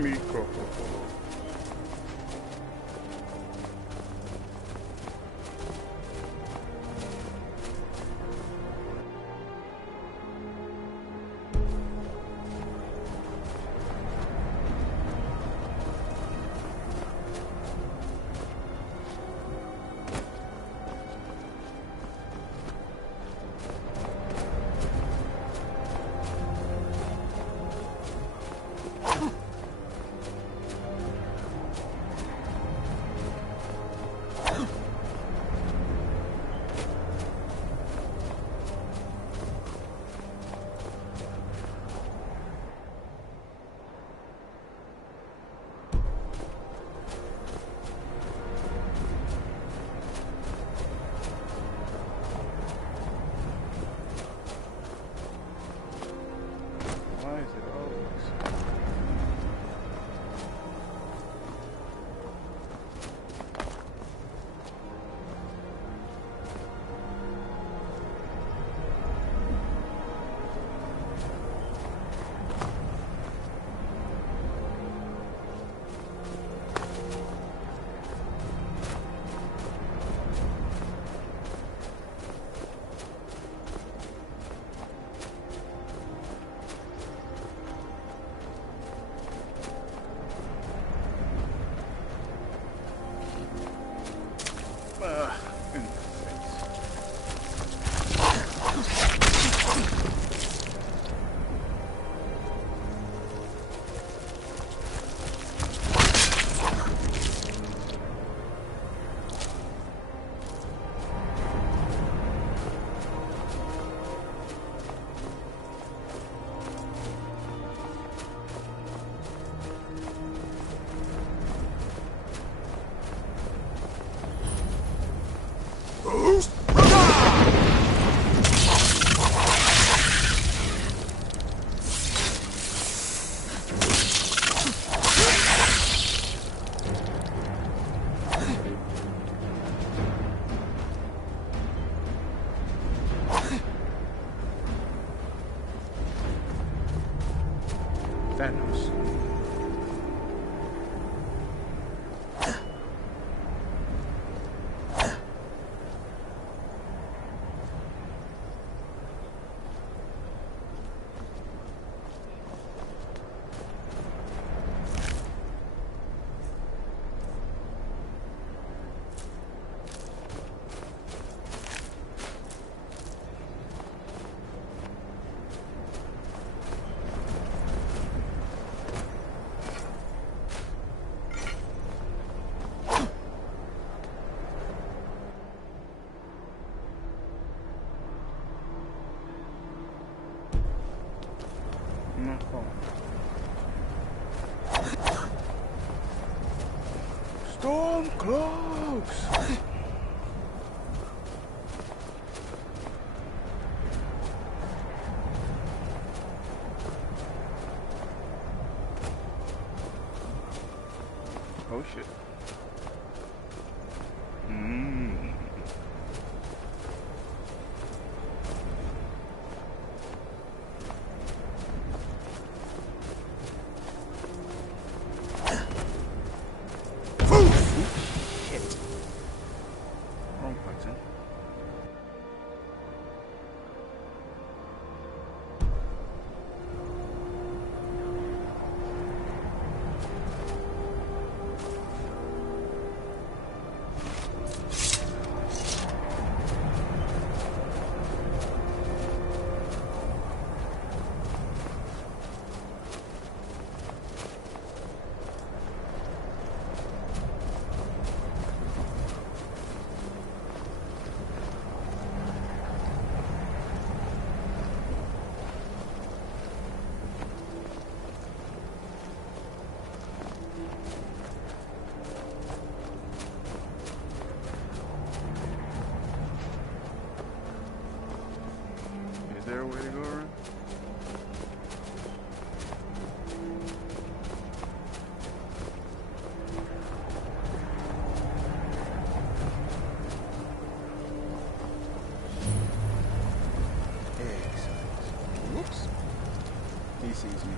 Microfono. Thanos. Storm cloaks! Oh shit. Is there a way to go around? Whoops. He sees me.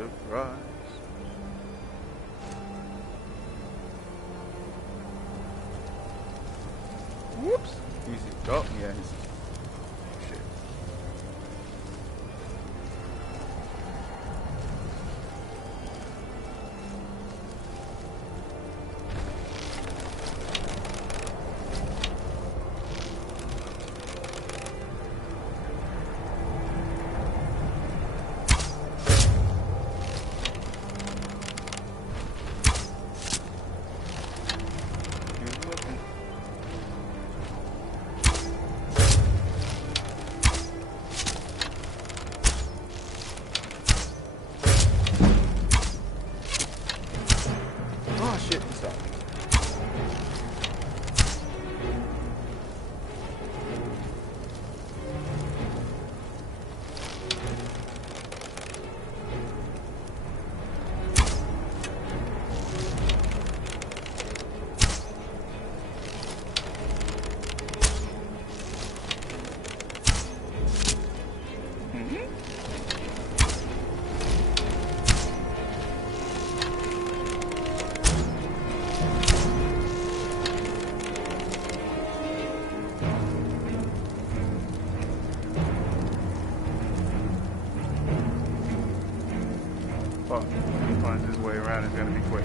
surprise. Whoops. Easy. Oh, yeah. Shit. Fuck. When he finds his way around, it's gonna be quick.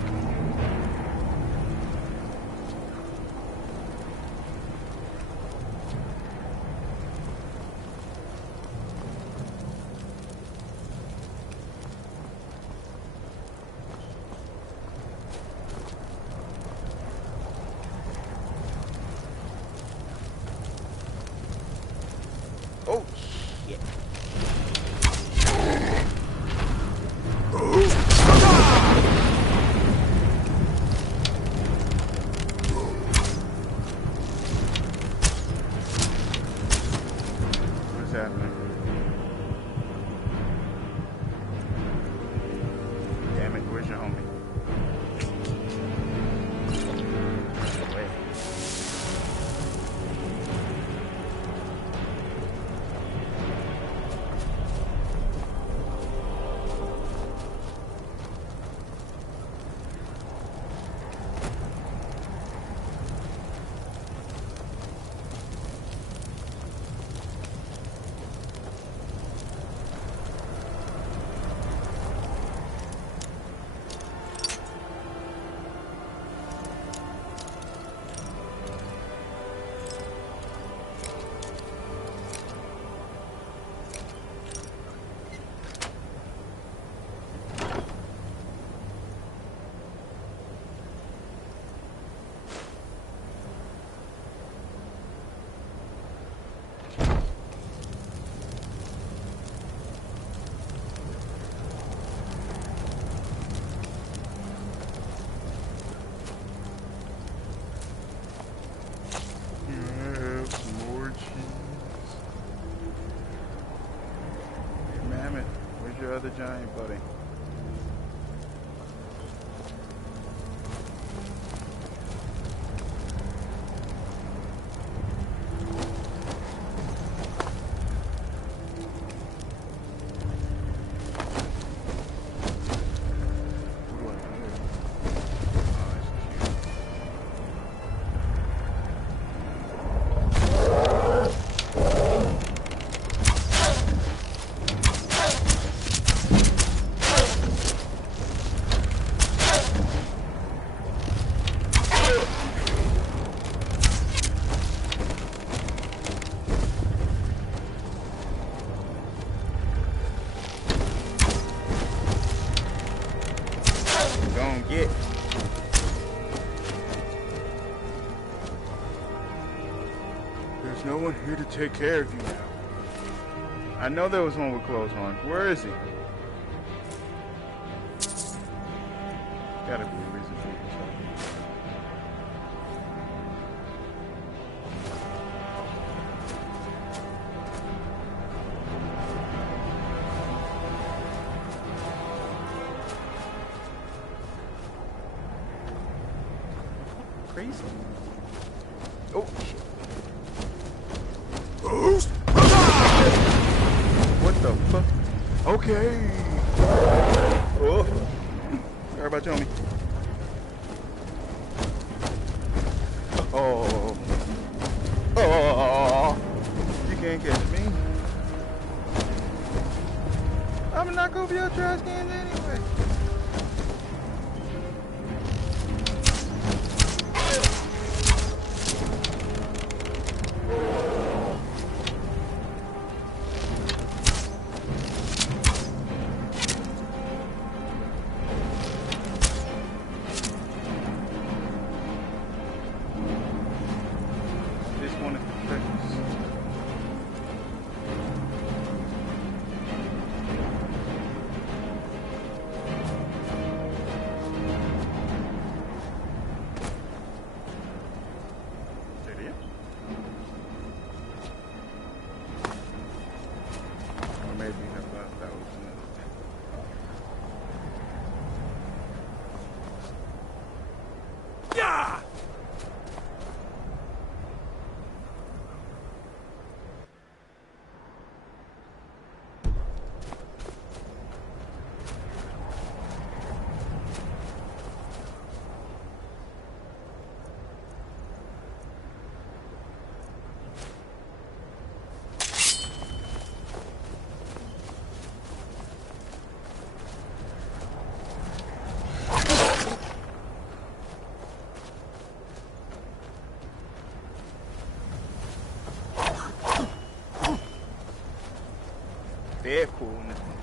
Oh, shit. What's happening? Damn it, where's your homie? Wait. Your other giant buddy. Get. There's no one here to take care of you now. I know there was one with clothes on. Where is he? Gotta be a reason for yourself. Crazy. Oh shit. What the fuck? Okay. about you, homie. Oh. Oh. You can't catch me. I'm gonna knock over your trash cans anyway. They're cool in this one.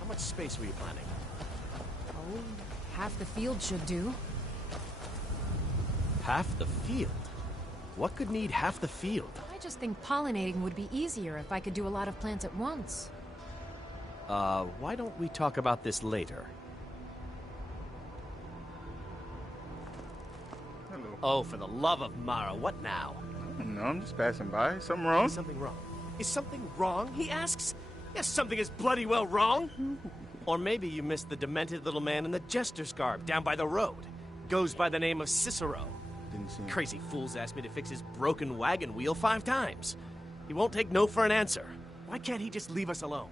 How much space were you planning? Oh, half the field should do. Half the field? What could need half the field? I just think pollinating would be easier if I could do a lot of plants at once. Why don't we talk about this later? Hello. Oh, for the love of Mara, what now? No, I'm just passing by. Something wrong? Is something wrong? Is something wrong, he asks? Yes, something is bloody well wrong. Or maybe you missed the demented little man in the jester's garb down by the road. Goes by the name of Cicero. Didn't see him. Crazy fool's asked me to fix his broken wagon wheel 5 times. He won't take no for an answer. Why can't he just leave us alone?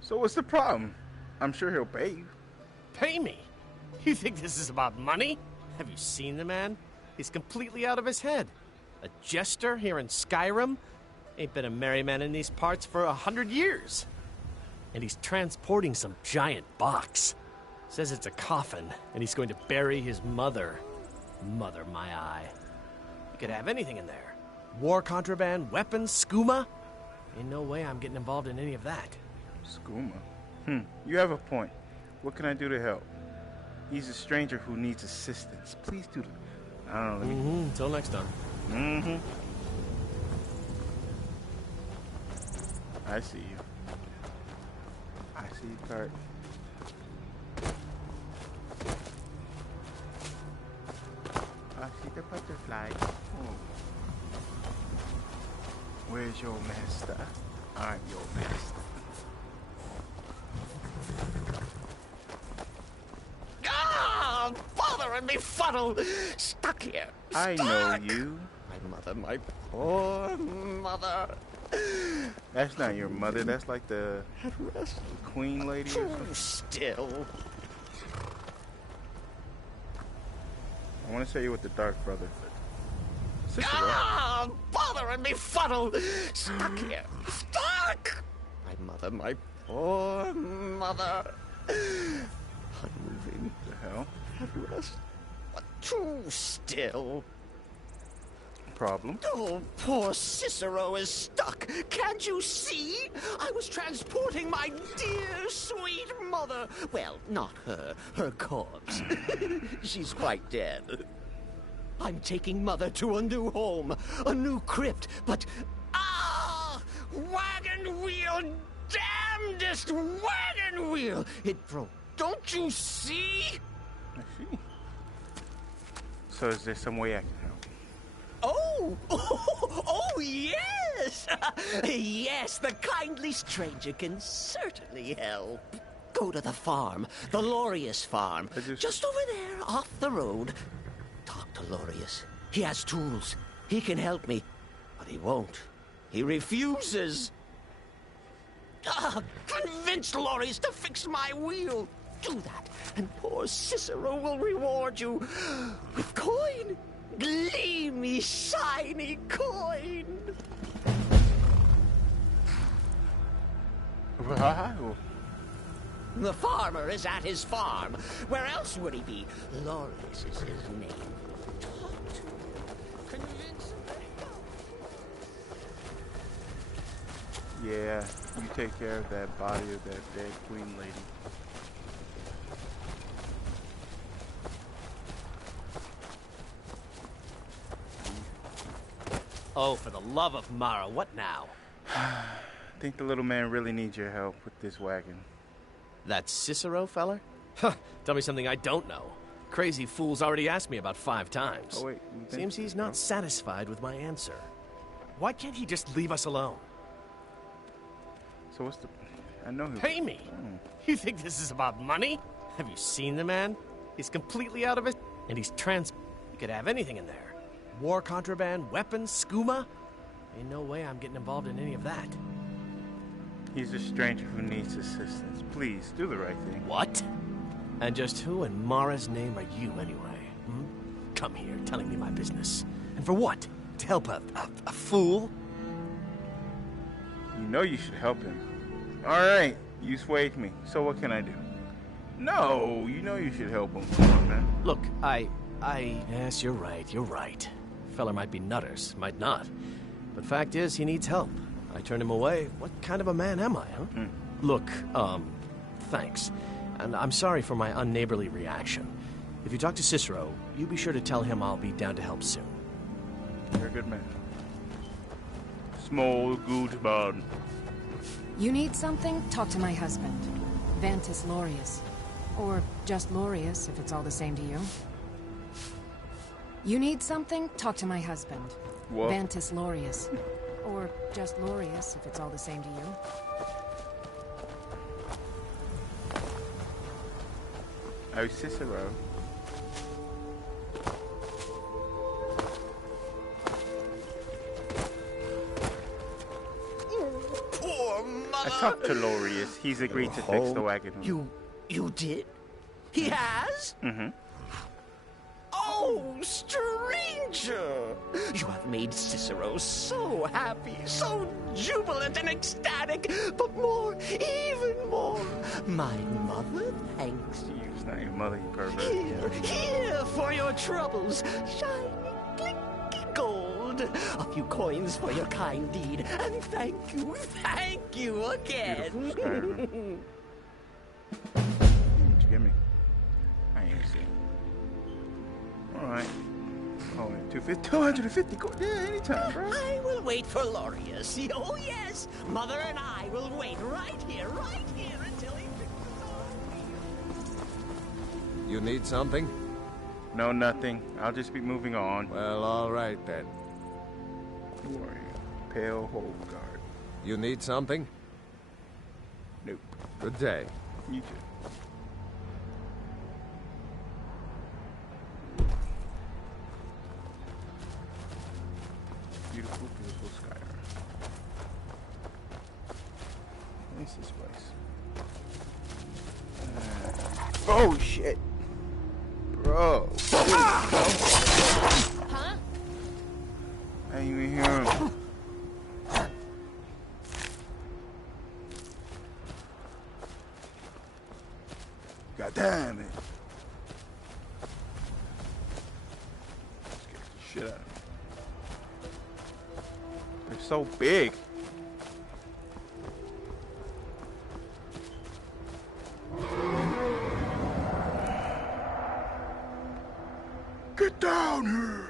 So what's the problem? I'm sure he'll pay you. Pay me? You think this is about money? Have you seen the man? He's completely out of his head. A jester here in Skyrim? Ain't been a merry man in these parts for 100 years. And he's transporting some giant box. Says it's a coffin, and he's going to bury his mother. Mother, my eye. You could have anything in there. War contraband, weapons, skooma. Ain't no way I'm getting involved in any of that. Skooma? You have a point. What can I do to help? He's a stranger who needs assistance. Please do. I don't know. Until next time. I see you. I see you, Kurt. I see the butterfly. Oh. Where's your master? I'm your master. Ah, bother and befuddle! Stuck here. I know you. My mother, my poor mother. That's not your mother. That's like the At rest. queen lady or something. Still. I want to say you with the dark brother. Cicero. Ah, bother and befuddle! Stuck here. Stuck! My mother, my poor mother. Unmoving. The hell? At rest. But too still. Problem? Oh, poor Cicero is stuck. Can't you see? I was transporting my dear, sweet mother. Well, not her corpse. She's quite dead. I'm taking mother to a new home, a new crypt, but... Ah! Wagon wheel! Damnedest wagon wheel! It broke. Don't you see? I see. So is there some way I can help? Oh, yes! Yes, the kindly stranger can certainly help. Go to the farm, the Lorius farm, just over there off the road. Talk to Lorius. He has tools. He can help me, but he won't. He refuses. Convince Lorius to fix my wheel. Do that, and poor Cicero will reward you with coin. Gleamy, shiny coin. Wow. The farmer is at his farm. Where else would he be? Lorius is his name. Talk to him. Convince him to help. Yeah, you take care of that body of that dead queen lady. Oh, for the love of Mara, what now? I think the little man really needs your help with this wagon. That Cicero feller? Huh, tell me something I don't know. Crazy fool's already asked me about 5 times. Oh, wait. Seems he's not satisfied with my answer. Why can't he just leave us alone? So what's the... I know he... Pay me! You think this is about money? Have you seen the man? He's completely out of his... And he's He could have anything in there. War contraband, weapons, skooma. Ain't no way I'm getting involved in any of that. He's a stranger who needs assistance. Please, do the right thing. What? And just who in Mara's name are you, anyway? Hmm? Come here, telling me my business. And for what? To help a fool? You know you should help him. Alright, you swayed me. So what can I do? No, you know you should help him. Come on, man. Look, Yes, you're right. Feller might be nutters, might not. But fact is, he needs help. I turned him away. What kind of a man am I, huh? Look, thanks. And I'm sorry for my unneighborly reaction. If you talk to Cicero, you be sure to tell him I'll be down to help soon. You're a good man. Small, good man. You need something? Talk to my husband, Vantis Lorius. Or just Lorius, if it's all the same to you. You need something? Talk to my husband, What? Vantis Lorius. Or just Lorius, if it's all the same to you. Oh, Cicero. Poor mother. I talked to Lorius. He's agreed to fix the wagon. You did? He has? Mm-hmm. Oh, stranger! You have made Cicero so happy, so jubilant and ecstatic, but more, even more, my mother thanks you. It's not your mother, you pervert. Here for your troubles, shiny, clinky gold. A few coins for your kind deed, and thank you again. Beautiful Skyrim. What you give me? I ain't see. Alright. Oh, 250 gold. Yeah, anytime, bro. I will wait for Lorius. Oh, yes. Mother and I will wait right here until he fixes our wheel. You need something? No, nothing. I'll just be moving on. Well, all right then. Who are you? Pale Hold Guard. You need something? Nope. Good day. You too. Beautiful, beautiful Skyrim. What is this place? Oh shit, bro! Huh? I didn't even hear him. God damn it! Scared the shit out of me. They're so big. Get down here!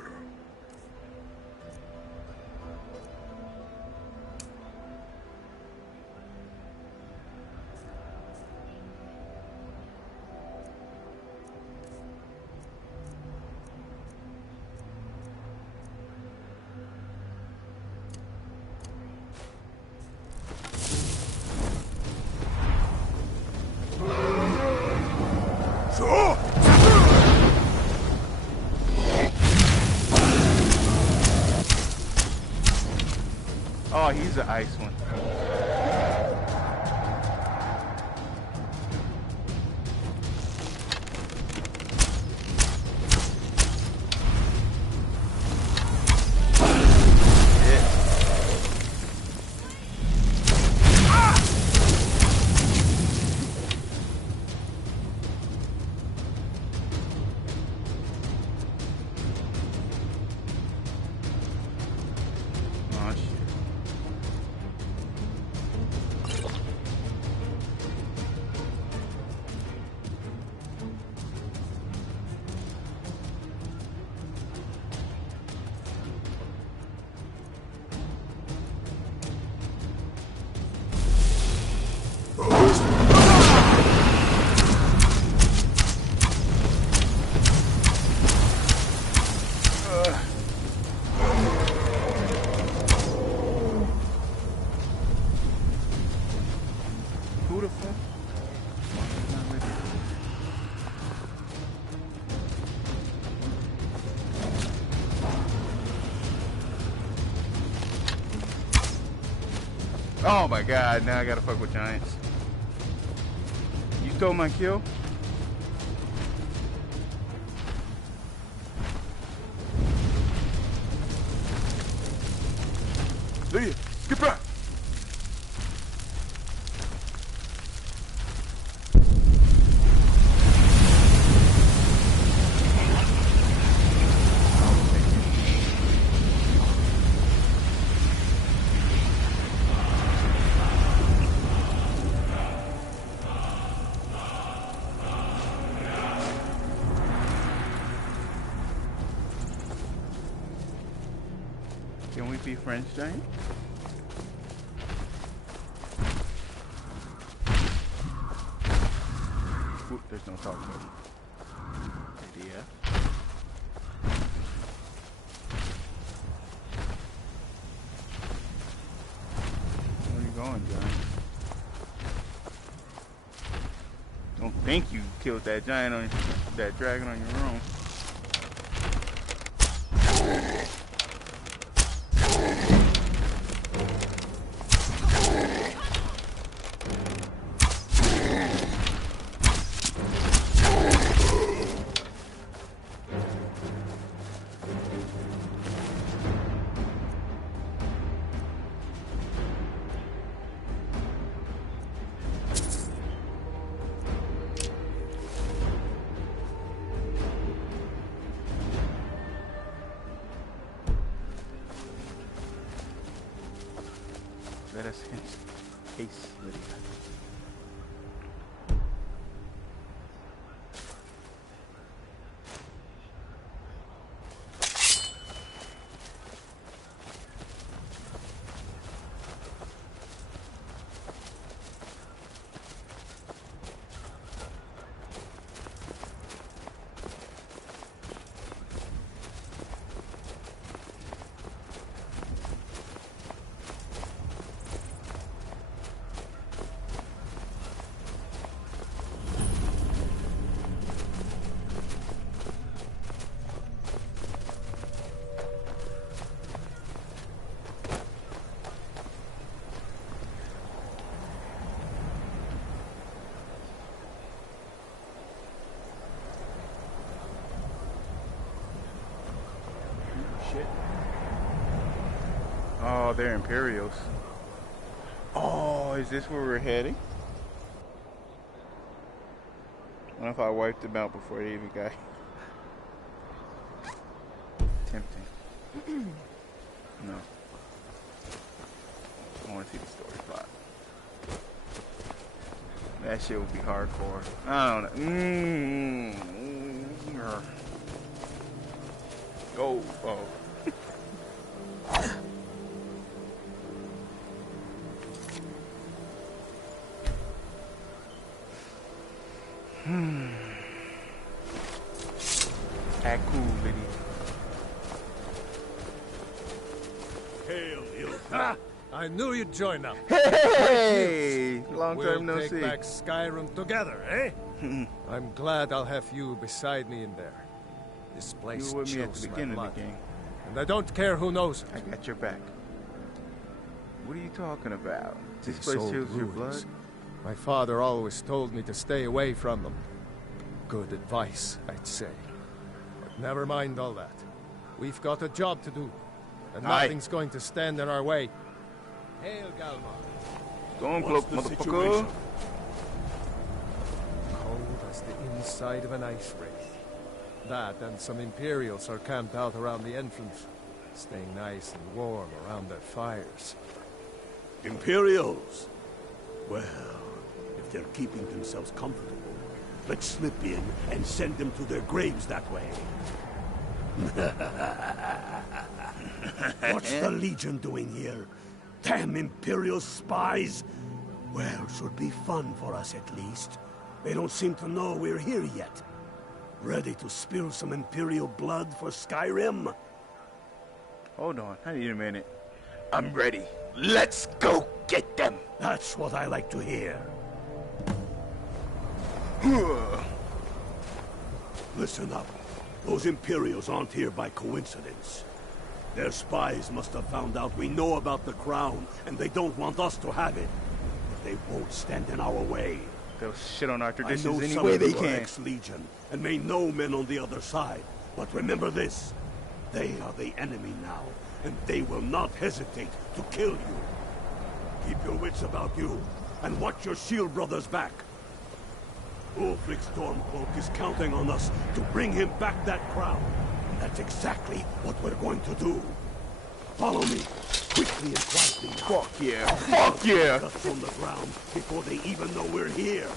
Oh, he's the ice one. Who the fuck? Oh my god, now I gotta fuck with giants. You stole my kill? Lydia, get back! Can we be friends, giant? Ooh, there's no talk button. Idea. Where are you going, giant? Don't think you killed that giant on that dragon on your own. Let us haste Lydia. Shit. Oh, they're Imperials. Oh, is this where we're heading? What if I wiped them out before they even got tempting? No. I want to see the story plot. That shit would be hardcore. I don't know. Go. Oh. Act cool, Liddy. Hail, you. Ah, I knew you'd join up. Hey! Long time no We'll see. take back Skyrim together, eh? I'm glad I'll have you beside me in there. This place You were with me at chills the my beginning of blood. the game. And I don't care who knows it. I got your back. What are you talking about? This These place old chills your blood? ruins. My father always told me to stay away from them. Good advice, I'd say. But never mind all that. We've got a job to do, and Aye. nothing's going to stand in our way. Hail, Galmar. Stormcloak, motherfucker. Cold as the inside of an ice wraith. That and some Imperials are camped out around the entrance, staying nice and warm around their fires. Imperials? Well, if they're keeping themselves comfortable, let's slip in and send them to their graves that way. What's the Legion doing here? Damn Imperial spies! Well, should be fun for us at least. They don't seem to know we're here yet. Ready to spill some Imperial blood for Skyrim? Hold on, I need a minute. I'm ready. Let's go get them. That's what I like to hear. Listen up. Those Imperials aren't here by coincidence. Their spies must have found out we know about the crown, and they don't want us to have it. But they won't stand in our way. They'll shit on our I traditions know any some way of they you are can. ex-Legion, and may know men on the other side. But remember this. They are the enemy now, and they will not hesitate to kill you. Keep your wits about you, and watch your shield brothers back. Ulfric Stormcloak is counting on us to bring him back that crown. And that's exactly what we're going to do. Follow me, quickly and quietly now. Fuck yeah. Fuck yeah. Guts on the ground before they even know we're here.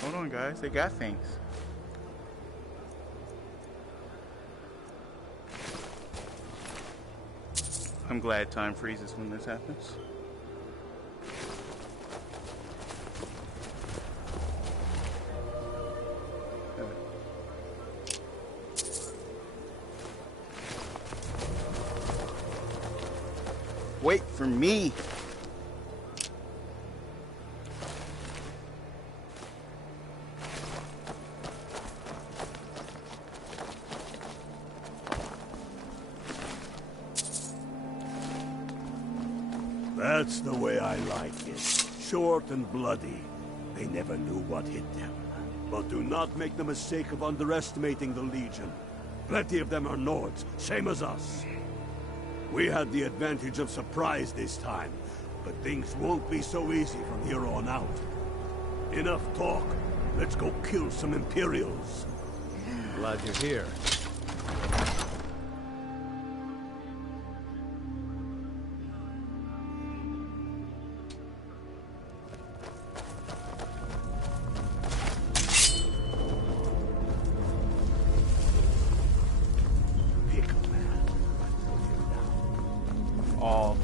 Hold on, guys. They got things. I'm glad time freezes when this happens. Wait for me. That's the way I like it. Short and bloody. They never knew what hit them. But do not make the mistake of underestimating the Legion. Plenty of them are Nords, same as us. We had the advantage of surprise this time, but things won't be so easy from here on out. Enough talk. Let's go kill some Imperials. Glad you're here. Pick a man. Put him down. All.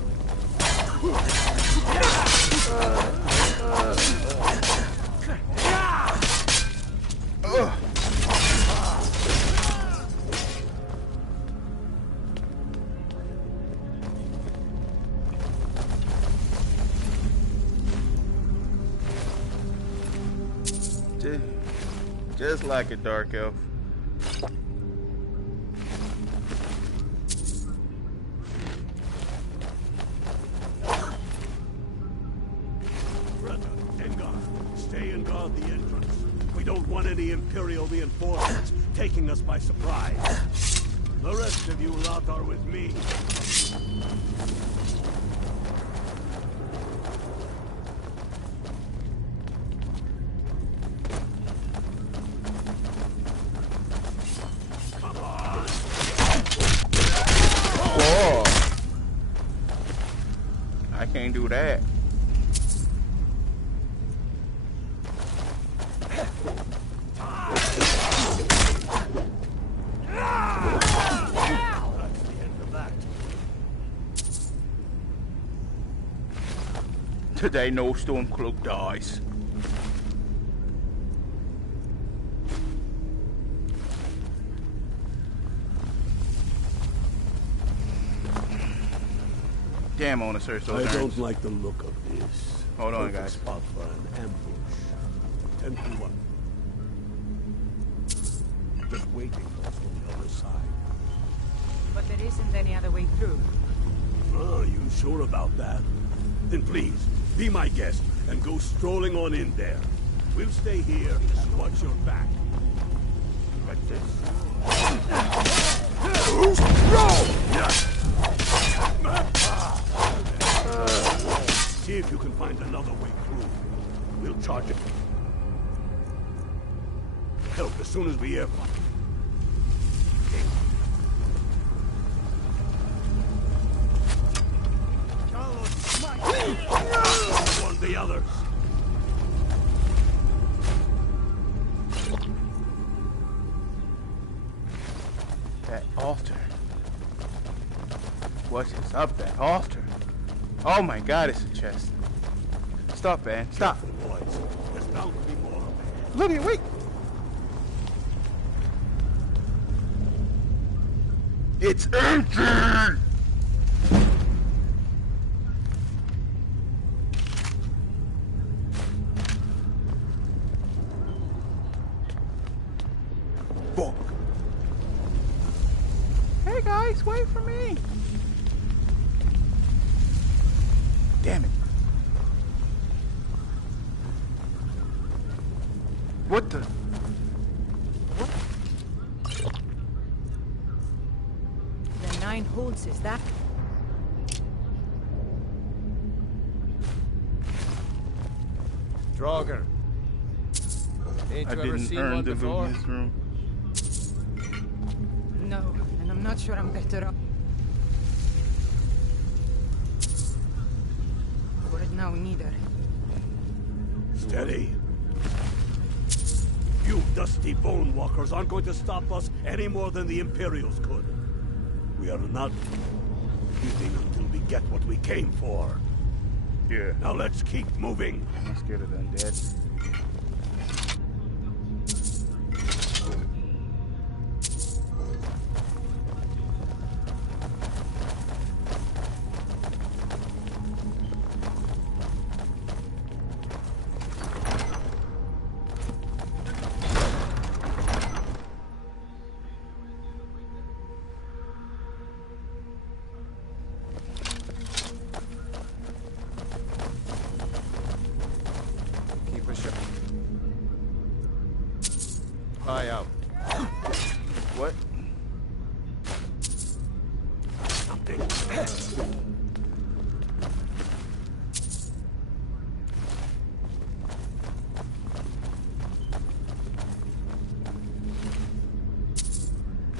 Just like a dark elf. Greta, Dengar, stay and guard the entrance. We don't want any Imperial reinforcements taking us by surprise. The rest of you lot are with me. Come on! Whoa. I can't do that. That's the end of that. Today no Stormcloak dies. Damn, I want to search those I urns. don't like the look of this. Hold on, Perfect guys. Spot for an ambush. 10 to 1. Just waiting for us on the other side. But there isn't any other way through. Oh, you sure about that? Then please, be my guest and go strolling on in there. We'll stay here and watch your back. Like this. See if you can find another way through. We'll charge it. Help as soon as we hear one. Warn the others. That altar. What is up that altar? Oh my god, it's a chest. Stop, man. Stop. Boys, there's bound to be more up ahead. Look at wait. It's empty! Fuck. Hey guys, wait for me. Damn it. What the? The 9 holes, is that? Draugr. Ain't I you ever didn't seen earn one the before? loot in this room. No, and I'm not sure I'm better off for it now neither. Steady. You dusty bone walkers aren't going to stop us any more than the Imperials could. We are not leaving until we get what we came for. Yeah. Now let's keep moving. I'm scared of the undead. Keep a shot. Eye out. What? Something.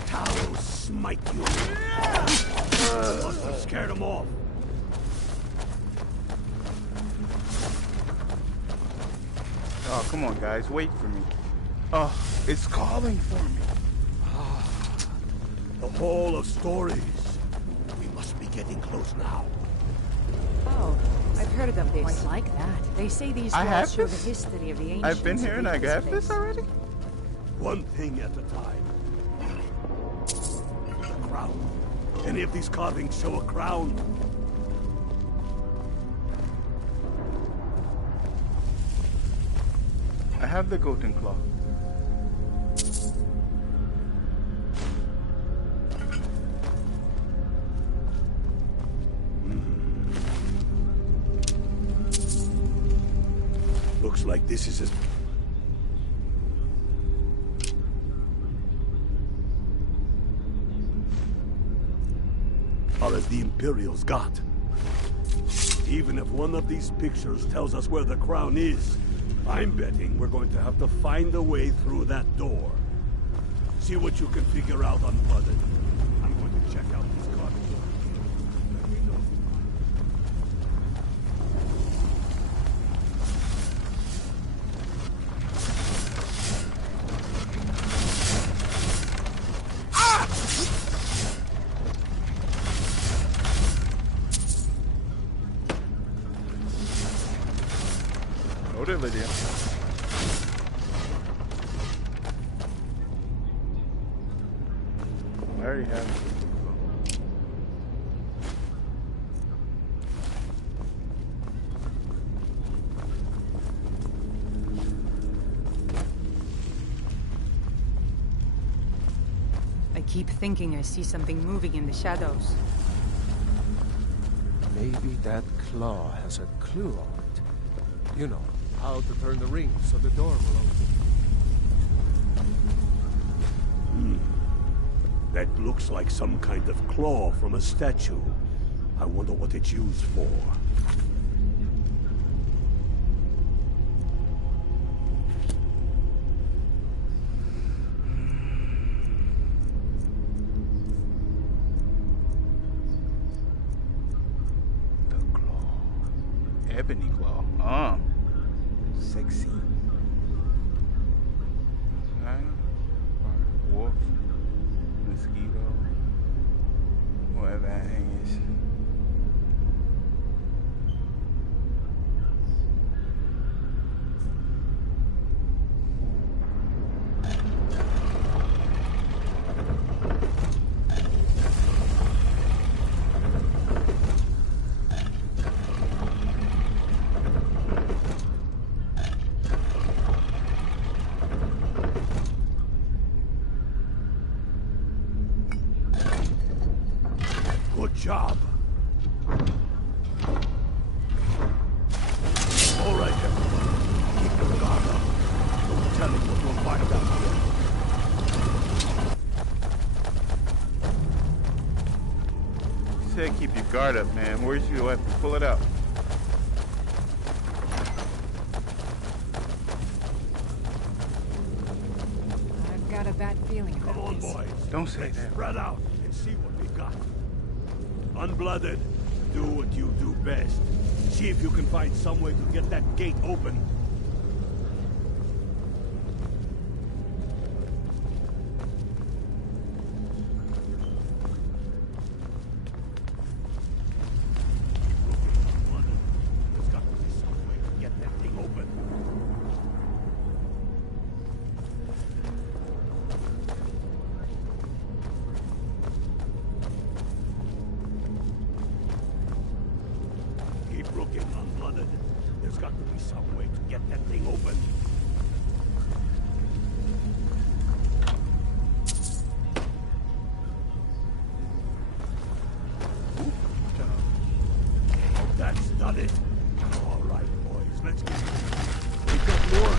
Talos smite you. Must have scared them off. Oh, come on, guys. Wait for me. Oh, it's calling for me. The Hall of Stories. We must be getting close now. Oh, I've heard of this. Quite like that. They say these I have walls show this? the history of the ancients. I've been here and I of have this this place. already? One thing at a time. The crown. Any of these carvings show a crown? I have the golden claw. Looks like this is as... far as the Imperials got. Even if one of these pictures tells us where the crown is, I'm betting we're going to have to find a way through that door. See what you can figure out, Unblooded. I'm going to check out these carvings. Let me know. Pure, Lydia. I already have it. I keep thinking I see something moving in the shadows. Maybe that claw has a clue on it. You know, how to turn the ring so the door will open. That looks like some kind of claw from a statue. I wonder what it's used for. Ebony claw. Sexy. Lion or wolf, mosquito, whatever that thing is. Good job. All right, everyone. Keep your guard up. Don't tell him what you'll find out You here. said keep your guard up, man. Where's your weapon? Pull it out. I've got a bad feeling about Come on, this. boys. Don't say Let's that. spread out and see what we got. Unblooded, do what you do best. See if you can find some way to get that gate open. Unblooded, there's got to be some way to get that thing open. Keep looking, Unblooded. There's got to be some way to get that thing open. That's done it. All right, boys, let's get it. We've got more.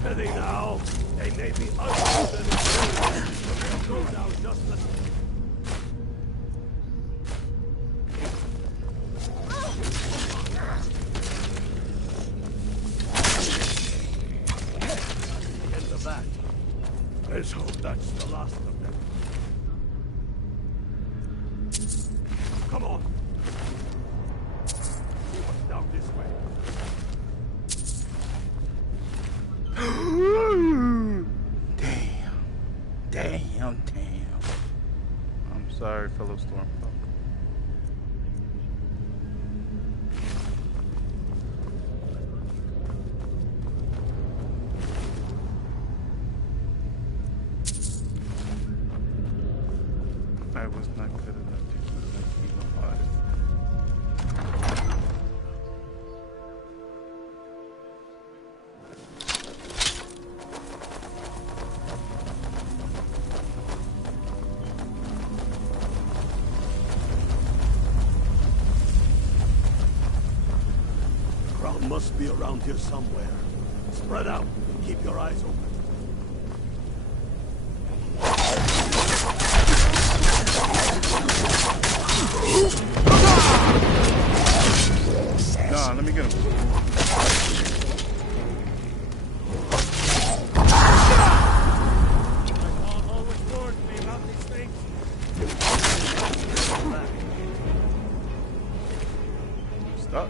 Steady now. They may be ugly than it go down just the... End of that. Let's hope that's the last of them. Come on. See what's down this way. Damn. I'm sorry, fellow Stormfolk. I was not good enough to keep my people alive. The crowd must be around here somewhere. Spread out. Keep your eyes open. Nah, let me get him. Always warned me about these things. Stop.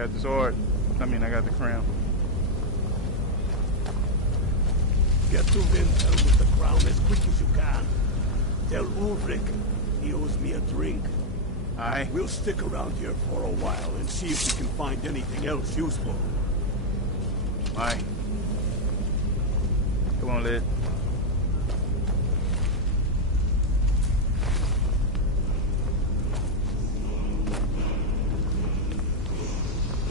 got the sword. I mean, I got the crown. Get to Winter with the crown as quick as you can. Tell Ulrich he owes me a drink. Aye. We'll stick around here for a while and see if we can find anything else useful. Aye. Come on, Lid.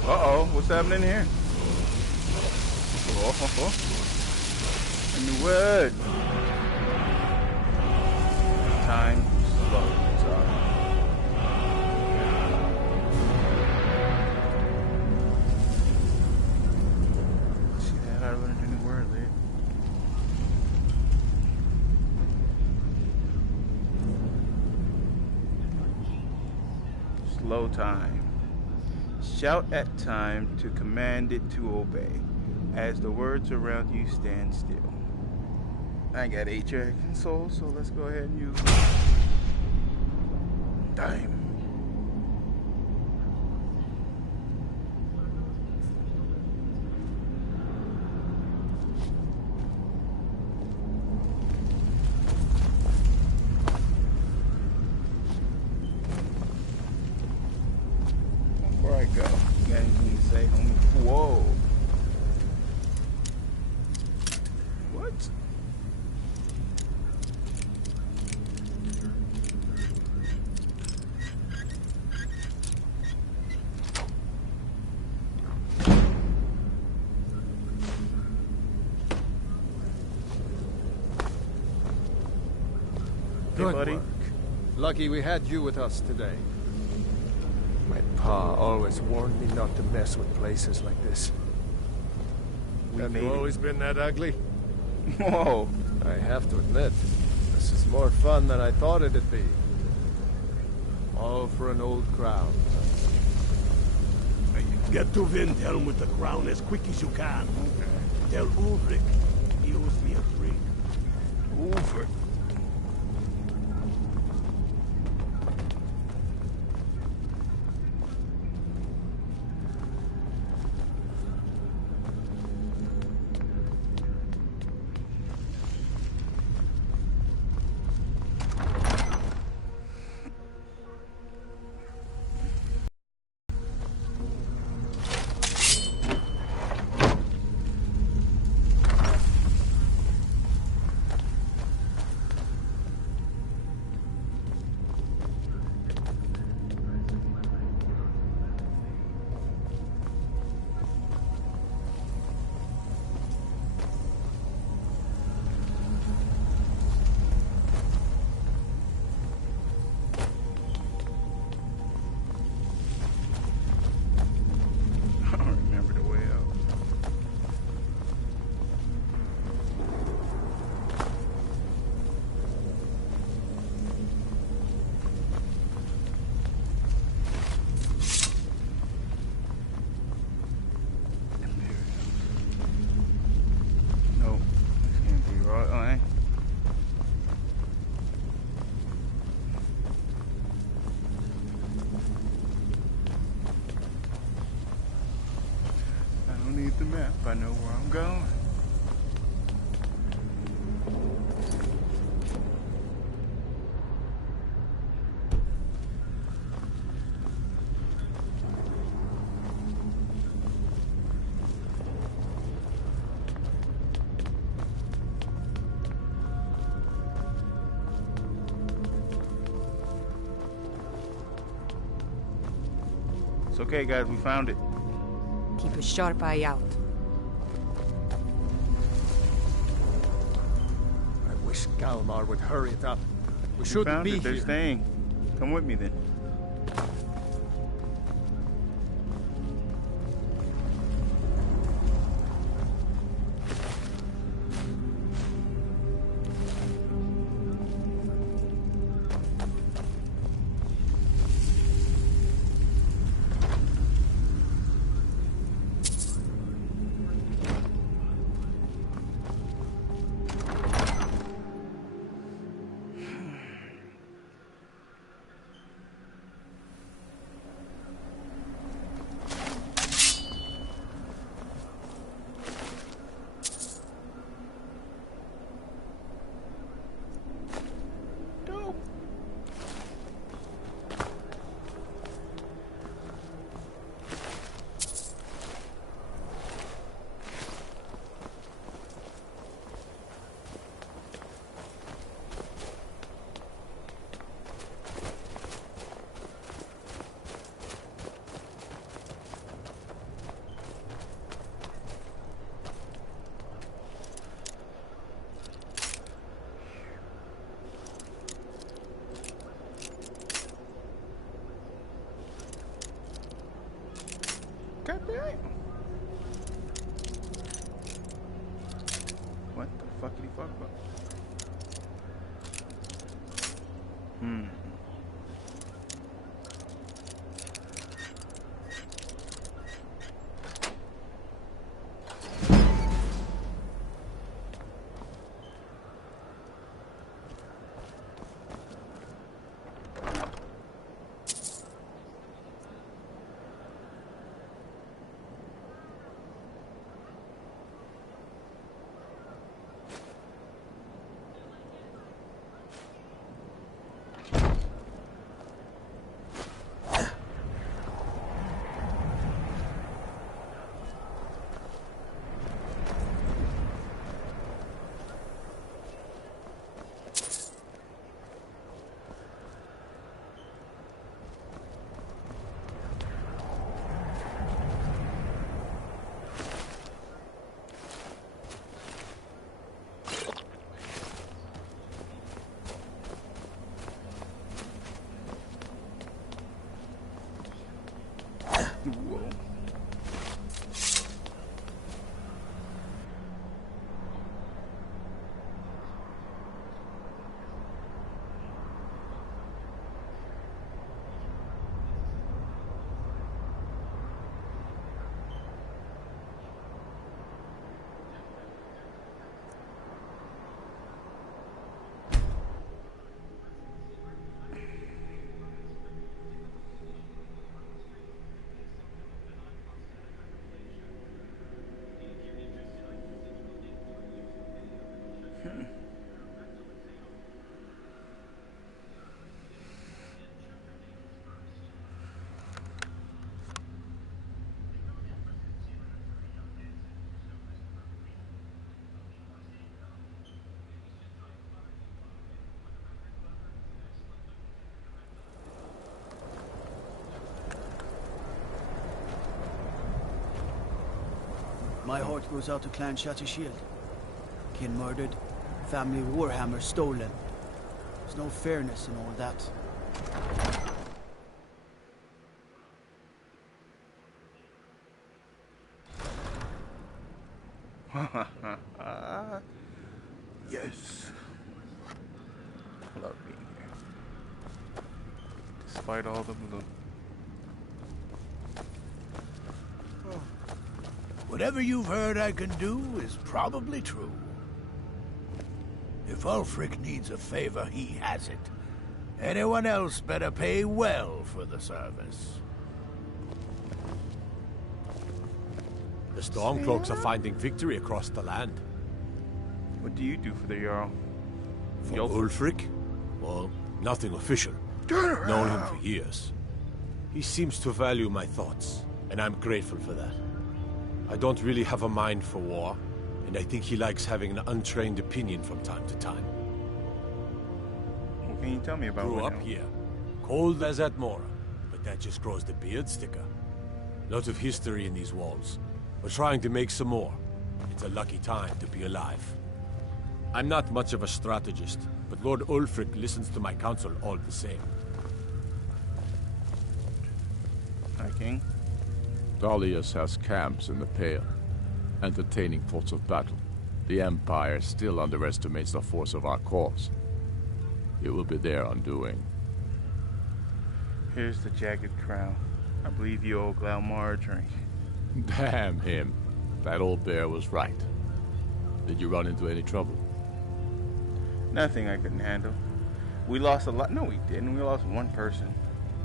Uh-oh, what's happening here? Oh. In the wood. Time slows up. See that? I learned a new word, Lid. Slow time. Shout at time to command it to obey, as the words around you stand still. I got 8 dragon souls, so let's go ahead and use time. Before I go, you got anything to say, homie? Whoa. What? Good buddy. work. Lucky we had you with us today. My pa always warned me not to mess with places like this. Have made you it. always been that ugly? Whoa. I have to admit, this is more fun than I thought it'd be. All for an old crown. Get to Windhelm with the crown as quick as you can. Tell Ulrich he owes me a drink. Over. I don't remember the way out. Nope, this can't be right. I don't need the map. I know where I'm going. It's okay, guys. We found it. Keep a sharp eye out. I wish Galmar would hurry it up. We We shouldn't found be it. They're here. staying. Come with me then. Damn. What the fuck did he fuck about? Whoa. My heart goes out to Clan Shattershield. Shield. Kin murdered, family Warhammer stolen. There's no fairness in all that. Yes. I love being here. Despite all the blue. Whatever you've heard I can do is probably true. If Ulfric needs a favor, he has it. Anyone else better pay well for the service. The Stormcloaks are finding victory across the land. What do you do for the Jarl? For Ulfric? Well, nothing official. Known him for years. He seems to value my thoughts, and I'm grateful for that. I don't really have a mind for war, and I think he likes having an untrained opinion from time to time. What can you tell me about Grew what up now? here, cold as at Mora, but that just grows the beard sticker. Lot of history in these walls. We're trying to make some more. It's a lucky time to be alive. I'm not much of a strategist, but Lord Ulfric listens to my counsel all the same. Hi, King. Dalius has camps in the Pale, entertaining thoughts of battle. The Empire still underestimates the force of our cause. It will be their undoing. Here's the jagged crown. I believe you owe Glaumar a drink. Damn him. That old bear was right. Did you run into any trouble? Nothing I couldn't handle. We lost a lot. No, we didn't. We lost one person.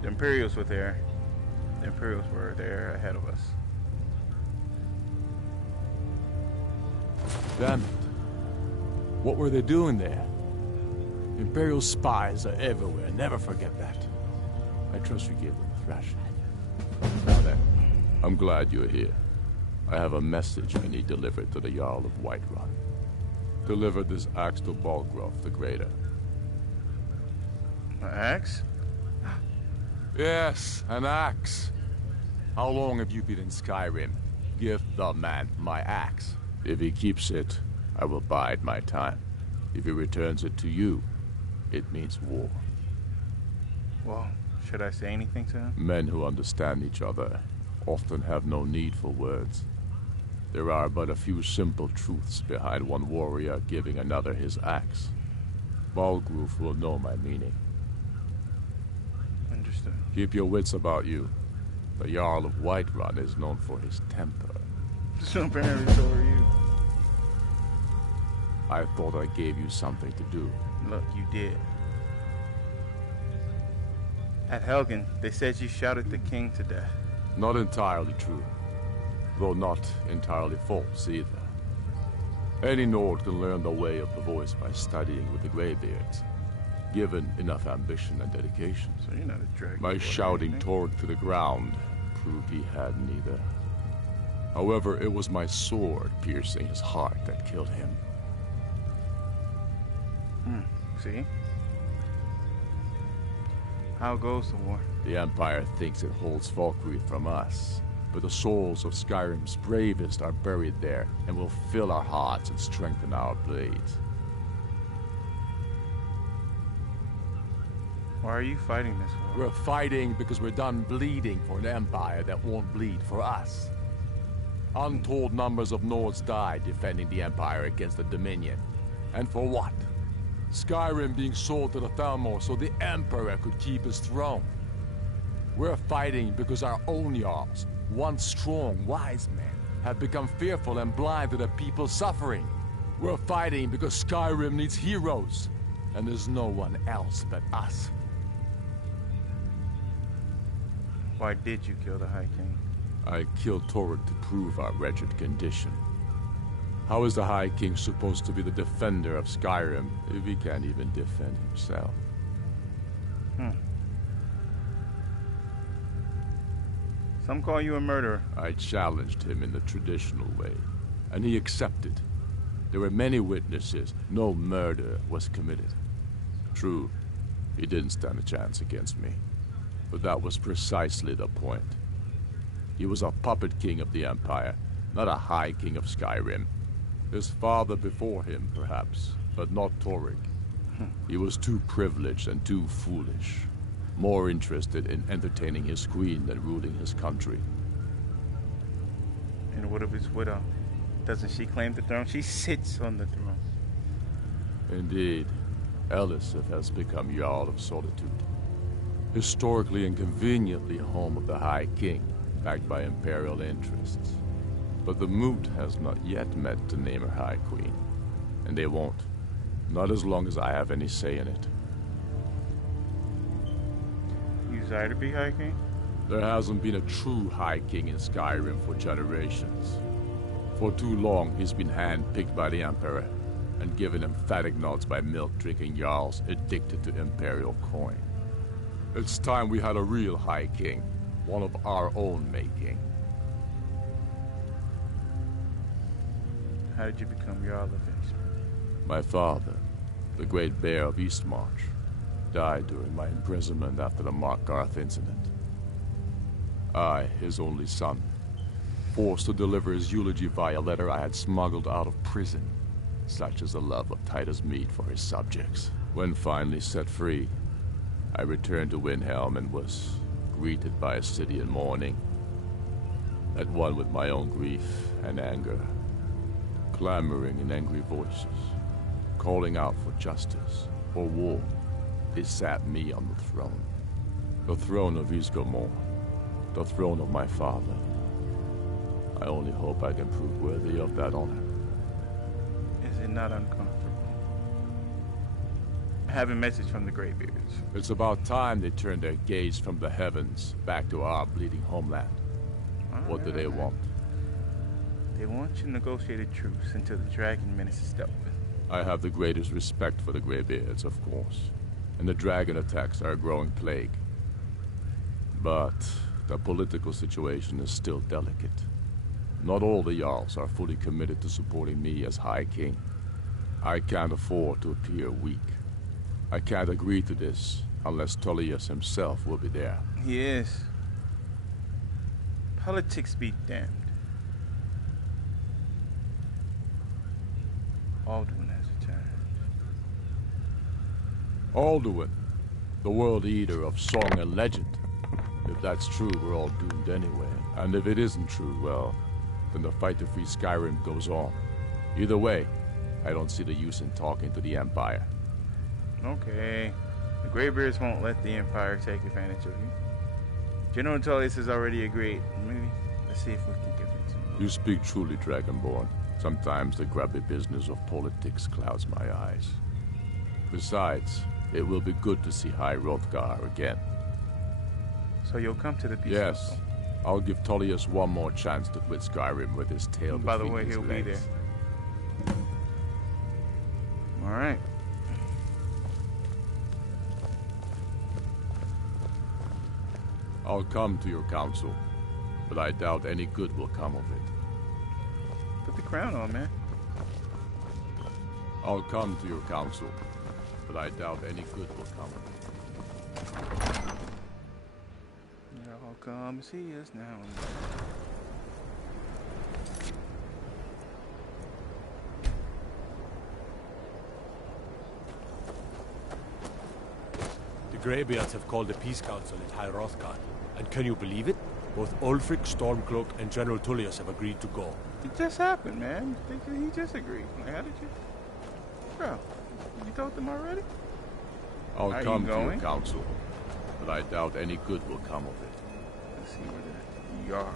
The Imperials were there. The Imperials were there ahead of us. Damn it. What were they doing there? Imperial spies are everywhere. Never forget that. I trust you gave them a thrashing. Now then, I'm glad you're here. I have a message I need delivered to the Jarl of Whiterun. Deliver this axe to Balgraf the Greater. An axe? Yes, an axe. How long have you been in Skyrim? Give the man my axe. If he keeps it, I will bide my time. If he returns it to you, it means war. Well, should I say anything to him? Men who understand each other often have no need for words. There are but a few simple truths behind one warrior giving another his axe. Balgruf will know my meaning. Understood. Keep your wits about you. The Jarl of Whiterun is known for his temper. So apparently so are you. I thought I gave you something to do. Look, you did. At Helgen, they said you shouted the king to death. Not entirely true. Though not entirely false either. Any Nord can learn the way of the voice by studying with the Greybeards, given enough ambition and dedication. So you're not a dragon. My shouting Torg to the ground proved he had neither. However, it was my sword piercing his heart that killed him. See? How goes the war? The Empire thinks it holds Valkyrie from us, but the souls of Skyrim's bravest are buried there and will fill our hearts and strengthen our blades. Why are you fighting this war? We're fighting because we're done bleeding for an empire that won't bleed for us. Untold numbers of Nords died defending the Empire against the Dominion. And for what? Skyrim being sold to the Thalmor so the Emperor could keep his throne. We're fighting because our own Jarls, once strong, wise men, have become fearful and blind to the people's suffering. We're fighting because Skyrim needs heroes, and there's no one else but us. Why did you kill the High King? I killed Torrid to prove our wretched condition. How is the High King supposed to be the defender of Skyrim if he can't even defend himself? Some call you a murderer. I challenged him in the traditional way, and he accepted. There were many witnesses. No murder was committed. True, he didn't stand a chance against me, but that was precisely the point. He was a puppet king of the Empire, not a High King of Skyrim. His father before him, perhaps, but not Torrig. He was too privileged and too foolish. More interested in entertaining his queen than ruling his country. And what of his widow? Doesn't she claim the throne? She sits on the throne. Indeed, Elisif has become Jarl of Solitude. Historically and conveniently home of the High King, backed by imperial interests. But the Moot has not yet met to name her High Queen. And they won't. Not as long as I have any say in it. You desire to be High King? There hasn't been a true High King in Skyrim for generations. For too long, he's been hand-picked by the Emperor, and given emphatic nods by milk-drinking Jarls addicted to Imperial coin. It's time we had a real High King, one of our own making. How did you become Jarl of Eastmarch? My father, the Great Bear of Eastmarch, died during my imprisonment after the Markarth incident. I, his only son, forced to deliver his eulogy via letter I had smuggled out of prison, such is the love of Titus meat for his subjects. When finally set free, I returned to Windhelm and was greeted by a city in mourning, at one with my own grief and anger, clamoring in angry voices, calling out for justice, for war. They sat me on the throne of Ysgramor, the throne of my father. I only hope I can prove worthy of that honor. Is it not uncomfortable? I have a message from the Greybeards. It's about time they turned their gaze from the heavens back to our bleeding homeland. What do they want? They want you to negotiate a truce until the dragon menace is dealt with. I have the greatest respect for the Greybeards, of course. And the dragon attacks are a growing plague. But the political situation is still delicate. Not all the Jarls are fully committed to supporting me as High King. I can't afford to appear weak. I can't agree to this unless Tullius himself will be there. He is. Politics be damned. Alduin has returned. Alduin, the world eater of song and legend. If that's true, we're all doomed anyway. And if it isn't true, well, then the fight to free Skyrim goes on. Either way, I don't see the use in talking to the Empire. Okay. The Greybeards won't let the Empire take advantage of you. General Tullius has already agreed. Maybe let's see if we can convince him. You speak truly, Dragonborn. Sometimes the grubby business of politics clouds my eyes. Besides, it will be good to see High Hrothgar again. So you'll come to the peace Yes. council? I'll give Tullius one more chance to quit Skyrim with his tail By the between way, his he'll legs. be there. All right. I'll come to your council, but I doubt any good will come of it. Put the crown on, man. I'll come to your council, but I doubt any good will come of it. Y'all come see us now and then. The Greybeards have called a peace council at High Hrothgar. And can you believe it? Both Ulfric, Stormcloak, and General Tullius have agreed to go. It just happened, man. He just agreed. Like, how did you? Bro, you told them already? I'll Are come you to your going? council, but I doubt any good will come of it. Let's see where the Jarl.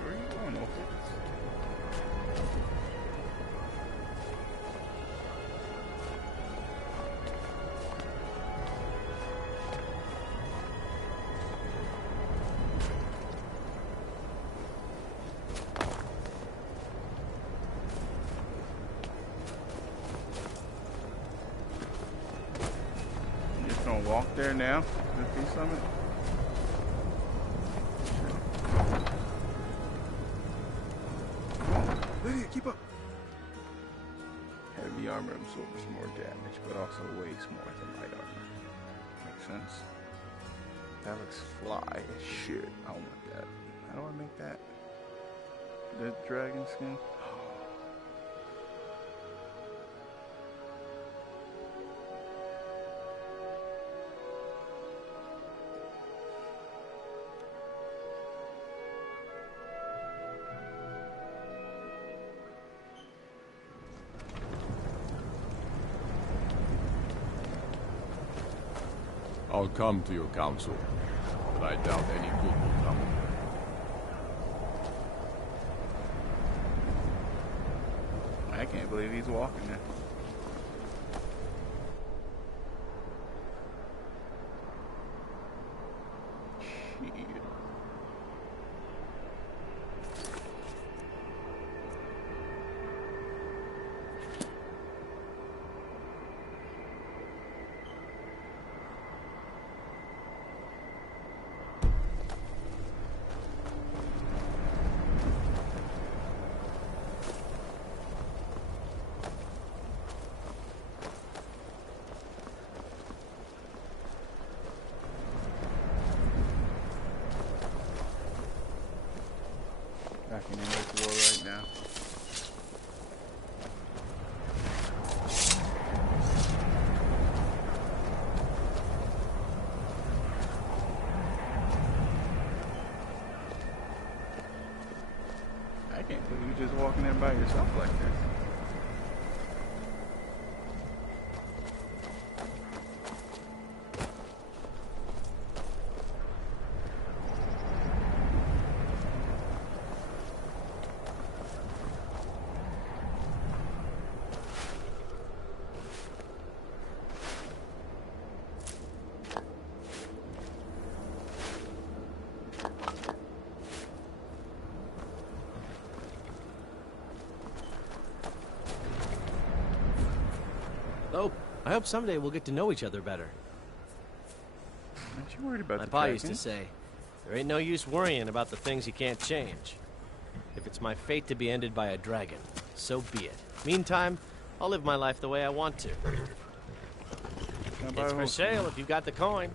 Where are you going, Ulfric? You just gonna walk there now? The Peace Summit? Lydia, keep up. Heavy armor absorbs more damage, but also weighs more than light armor. Makes sense. That looks fly as shit. I want that. How do I make that? The dragon skin? I'll come to your council, but I doubt any good will come of it. I can't believe he's walking there. Shit. Backing in this war right now. I can't believe you're just walking in by yourself like this. Oh, I hope someday we'll get to know each other better. Aren't you worried about My the pa used to dragons? say, there ain't no use worrying about the things you can't change. If it's my fate to be ended by a dragon, so be it. Meantime, I'll live my life the way I want to. It's for sale if you've got the coin.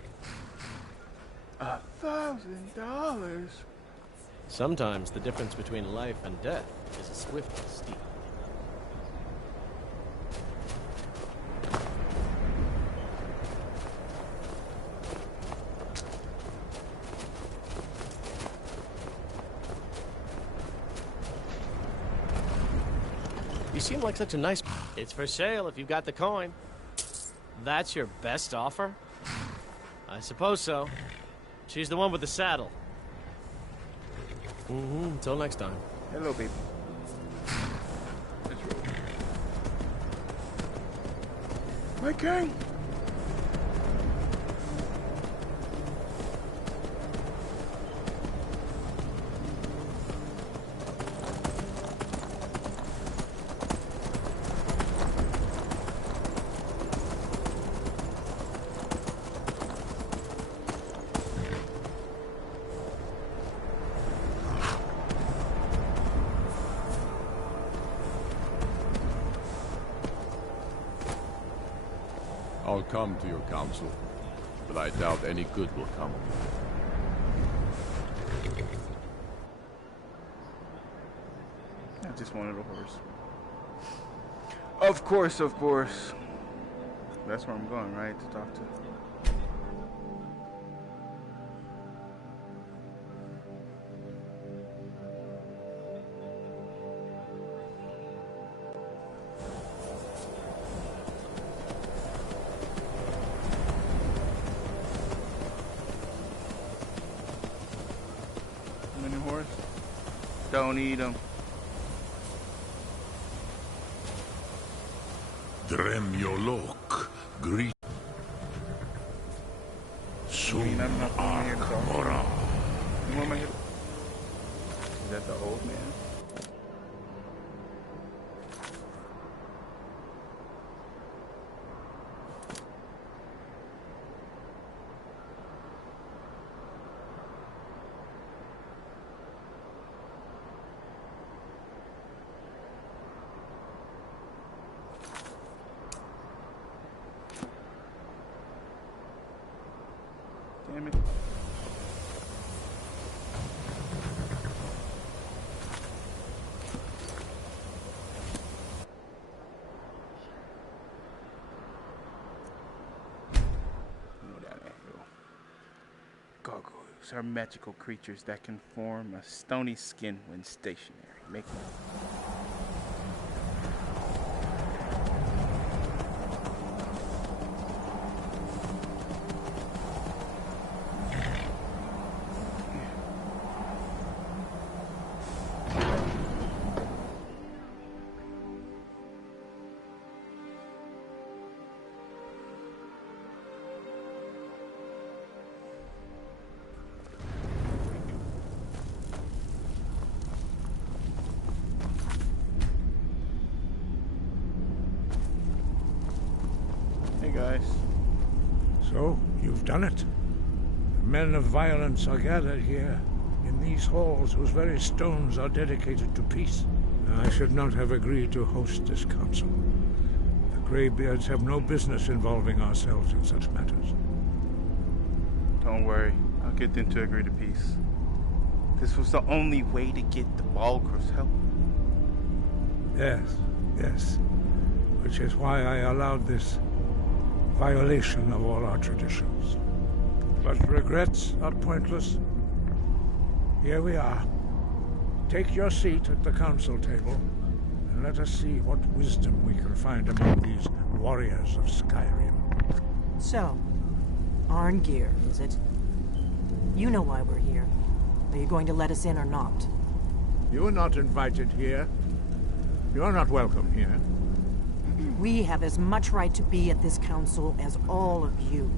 $1,000. Sometimes the difference between life and death is a swift steep. You seem like such a nice... It's for sale if you've got the coin. That's your best offer? I suppose so. She's the one with the saddle. Until next time. Hello, baby. Let's roll. My king! I'll come to your council, but I doubt any good will come of it. I just wanted a horse. Of course, of course. That's where I'm going, right? To talk to. Mini horse? Don't eat them. Dremyolok, Greet. Sum Arkamora. Is that the old man? Damn it. Gargoyles are magical creatures that can form a stony skin when stationary, making Hey guys. So, you've done it. Men of violence are gathered here, in these halls whose very stones are dedicated to peace. I should not have agreed to host this council. The Greybeards have no business involving ourselves in such matters. Don't worry, I'll get them to agree to peace. This was the only way to get the Balgrov's help. Yes, yes. Which is why I allowed this violation of all our traditions. But regrets are pointless. Here we are. Take your seat at the council table, and let us see what wisdom we can find among these warriors of Skyrim. So, Arngeir, is it? You know why we're here. Are you going to let us in or not? You are not invited here. You are not welcome here. We have as much right to be at this council as all of you.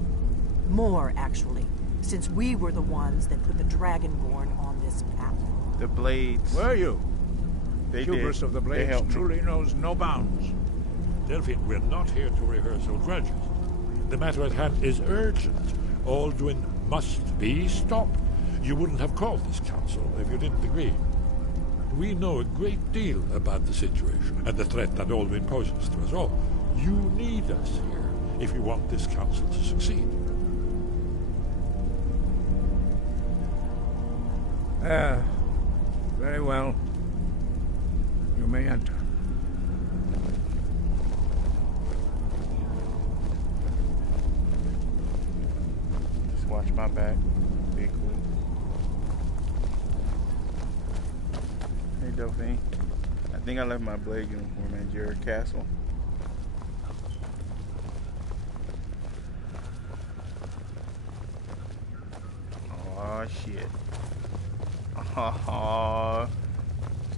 More, actually, since we were the ones that put the Dragonborn on this path. The Blades. Were you? They Hubris did. of the They Blades helped me. truly knows no bounds. Delphine, we're not here to rehearse old grudges. The matter at hand is urgent. Alduin must be stopped. You wouldn't have called this council if you didn't agree. We know a great deal about the situation and the threat that Alduin poses to us all. You need us here if you want this council to succeed. Very well. You may enter. Just watch my back. Be cool. Hey, Delphine. I think I left my blade uniform at your castle. Oh shit. Oh,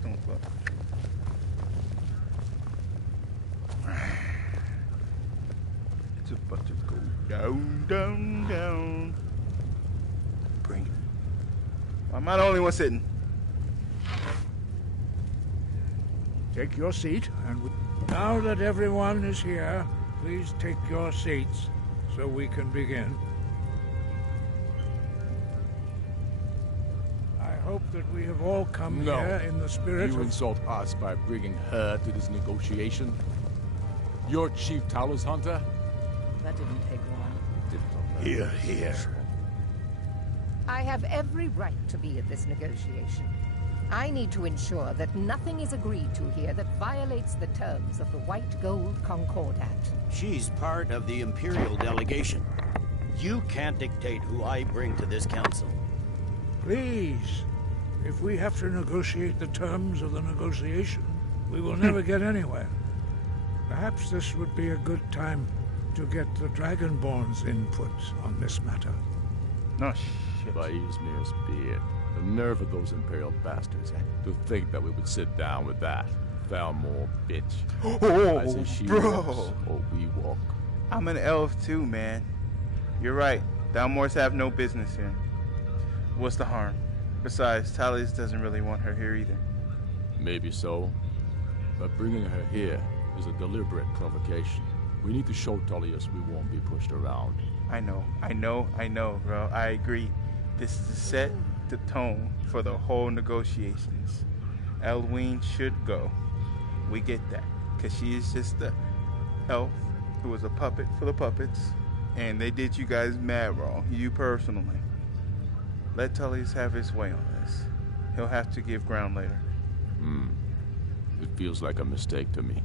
don't fuck. It's about to go down, down, down. Bring it. I'm not the only one sitting. Take your seat, and now that everyone is here, please take your seats so we can begin. I hope that we have all come here in the spirit You of... insult us by bringing her to this negotiation? You're Chief Talos Hunter? That didn't take long. Here, here. I have every right to be at this negotiation. I need to ensure that nothing is agreed to here that violates the terms of the White Gold Concordat. She's part of the Imperial delegation. You can't dictate who I bring to this council. Please, if we have to negotiate the terms of the negotiation, we will never get anywhere. Perhaps this would be a good time to get the Dragonborn's input on this matter. No shit. By Izmir's beard. The nerve of those Imperial bastards, to think that we would sit down with that Thalmor bitch. Oh, I say she bro. walks, or we walk. I'm an elf too, man. You're right. Thalmors have no business here. What's the harm? Besides, Talis doesn't really want her here either. Maybe so. But bringing her here is a deliberate provocation. We need to show Tullius we won't be pushed around. I know, bro. I agree. This is to set the tone for the whole negotiations. Elwyn should go. We get that. Because she is just the elf who was a puppet for the puppets. And they did you guys mad wrong. You personally. Let Tullius have his way on this. He'll have to give ground later. It feels like a mistake to me.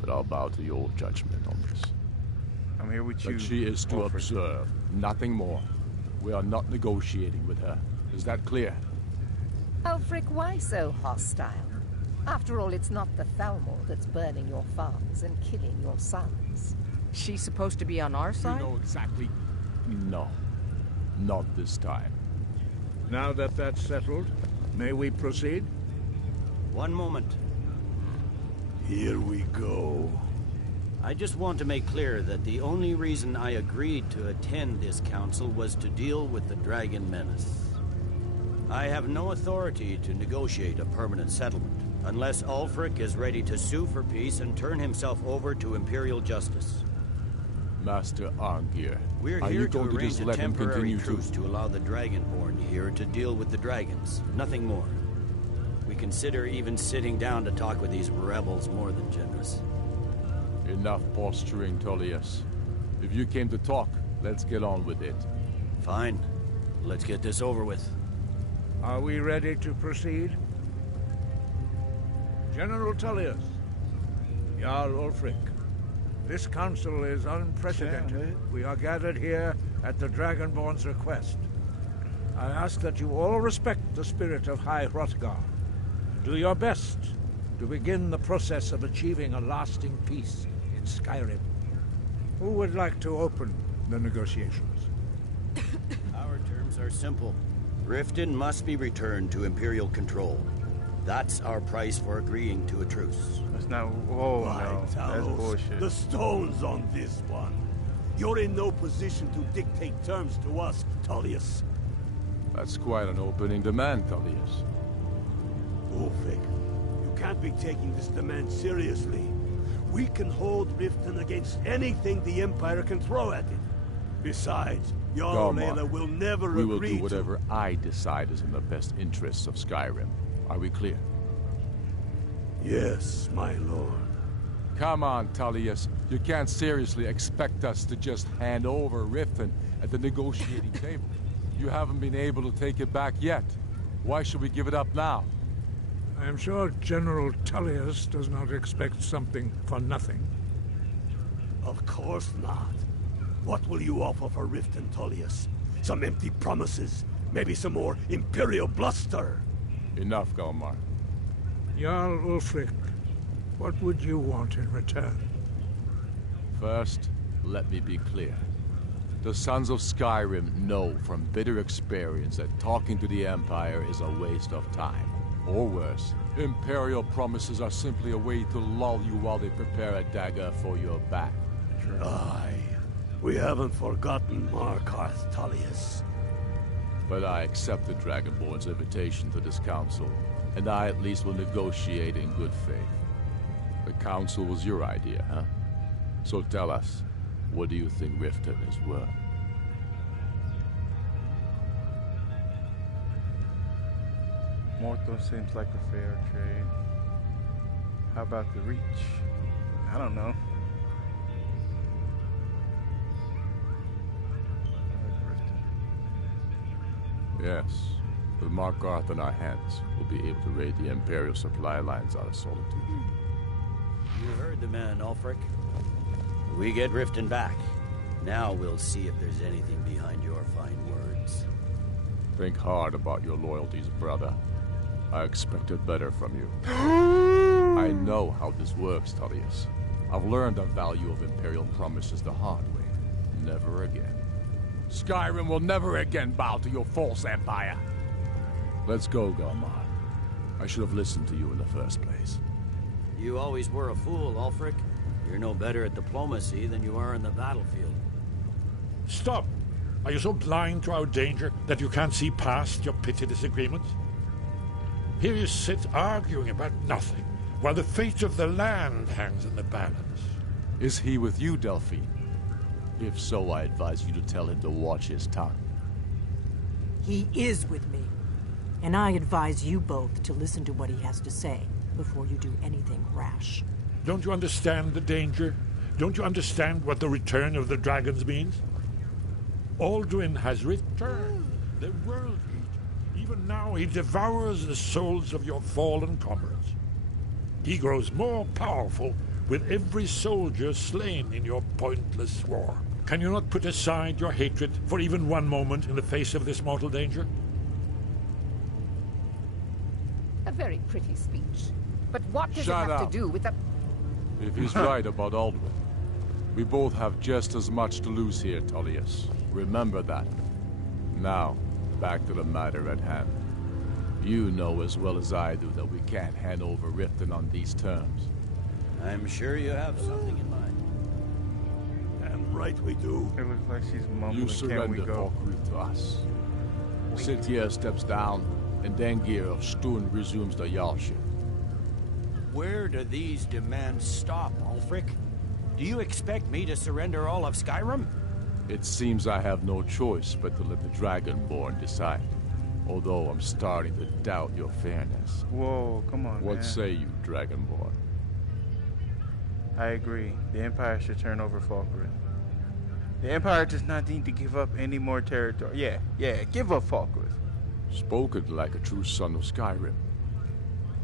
But I'll bow to your judgment on this. I'm here with you. But she is to observe, nothing more. We are not negotiating with her. Is that clear? Ulfric, why so hostile? After all, it's not the Thalmor that's burning your farms and killing your sons. She's supposed to be on our side? You know exactly. No. Not this time. Now that that's settled, may we proceed? One moment. Here we go. I just want to make clear that the only reason I agreed to attend this council was to deal with the Dragon Menace. I have no authority to negotiate a permanent settlement, unless Ulfric is ready to sue for peace and turn himself over to Imperial justice. Master Arngir, We're are here you to going to arrange just a let him temporary continue truce to allow the Dragonborn here to deal with the dragons. Nothing more. We consider even sitting down to talk with these rebels more than generous. Enough posturing, Tullius. If you came to talk, let's get on with it. Fine. Let's get this over with. Are we ready to proceed? General Tullius, Jarl Ulfric, this council is unprecedented. We are gathered here at the Dragonborn's request. I ask that you all respect the spirit of High Hrothgar. Do your best to begin the process of achieving a lasting peace in Skyrim. Who would like to open the negotiations? Our terms are simple. Riften must be returned to Imperial control. That's our price for agreeing to a truce. That's not... Oh, By no. That's Talos, bullshit. the stone's on this one. You're in no position to dictate terms to us, Tullius. That's quite an opening demand, Tullius. Ulfric, you can't be taking this demand seriously. We can hold Riften against anything the Empire can throw at it. Besides, Jarl Galmar, Layla will never we will agree do whatever I decide is in the best interests of Skyrim. Are we clear? Yes, my lord. Come on, Tullius. You can't seriously expect us to just hand over Riften at the negotiating table. You haven't been able to take it back yet. Why should we give it up now? I am sure General Tullius does not expect something for nothing. Of course not. What will you offer for Riften, Tullius? Some empty promises? Maybe some more Imperial bluster? Enough, Galmar. Jarl Ulfric, what would you want in return? First, let me be clear. The Sons of Skyrim know from bitter experience that talking to the Empire is a waste of time. Or worse, Imperial promises are simply a way to lull you while they prepare a dagger for your back. Aye. We haven't forgotten Markarth, Tullius. But I accept the Dragonborn's invitation to this council, and I at least will negotiate in good faith. The council was your idea, huh? So tell us, what do you think Riften is worth? Morthos seems like a fair trade. How about the Reach? I don't know. Yes. With Markarth in our hands, we'll be able to raid the Imperial supply lines out of Solitude. You heard the man, Ulfric. We get Riften back. Now we'll see if there's anything behind your fine words. Think hard about your loyalties, brother. I expected better from you. I know how this works, Tullius. I've learned the value of Imperial promises the hard way. Never again. Skyrim will never again bow to your false empire. Let's go, Galmar. I should have listened to you in the first place. You always were a fool, Ulfric. You're no better at diplomacy than you are in the battlefield. Stop! Are you so blind to our danger that you can't see past your petty disagreements? Here you sit arguing about nothing, while the fate of the land hangs in the balance. Is he with you, Delphine? If so, I advise you to tell him to watch his tongue. He is with me. And I advise you both to listen to what he has to say before you do anything rash. Don't you understand the danger? Don't you understand what the return of the dragons means? Alduin has returned, the World Eater. Even now he devours the souls of your fallen comrades. He grows more powerful with every soldier slain in your pointless war. Can you not put aside your hatred for even one moment in the face of this mortal danger? A very pretty speech. But what does Shut it have up. to do with the... If he's right about Alduin, we both have just as much to lose here, Tullius. Remember that. Now, back to the matter at hand. You know as well as I do that we can't hand over Riften on these terms. I'm sure you have something in mind. Damn right we do. It looks like she's mumbling. You Can we surrender go? Falkreath to us. Sithier steps down, and Dengir of Stun resumes the Jarlship. Where do these demands stop, Ulfric? Do you expect me to surrender all of Skyrim? It seems I have no choice but to let the Dragonborn decide. Although I'm starting to doubt your fairness. Whoa, come on, What man. say you, Dragonborn? I agree. The Empire should turn over Falkreath. The Empire does not need to give up any more territory. Yeah, give up Falkreath. Spoken like a true son of Skyrim.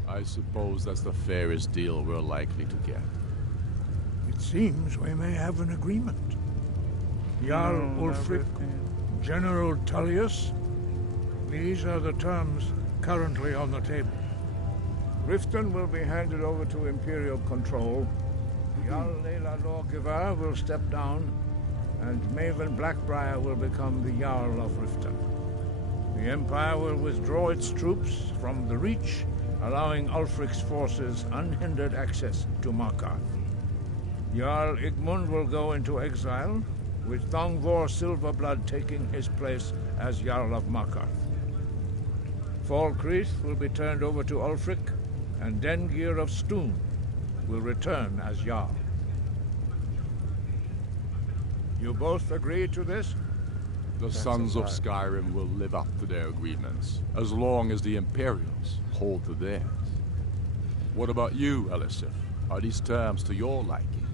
I suppose that's the fairest deal we're likely to get. It seems we may have an agreement. Jarl No, not Ulfric, Riften. General Tullius, these are the terms currently on the table. Riften will be handed over to Imperial control. Jarl Layla Lawgiver will step down, and Maven Blackbriar will become the Jarl of Riften. The Empire will withdraw its troops from the Reach, allowing Ulfric's forces unhindered access to Markarth. Jarl Igmund will go into exile, with Thongvor Silverblood taking his place as Jarl of Markarth. Falkreath will be turned over to Ulfric, and Dengir of Stun will return as Jarl. You both agree to this? The sons of Skyrim will live up to their agreements, as long as the Imperials hold to theirs. What about you, Elisif? Are these terms to your liking?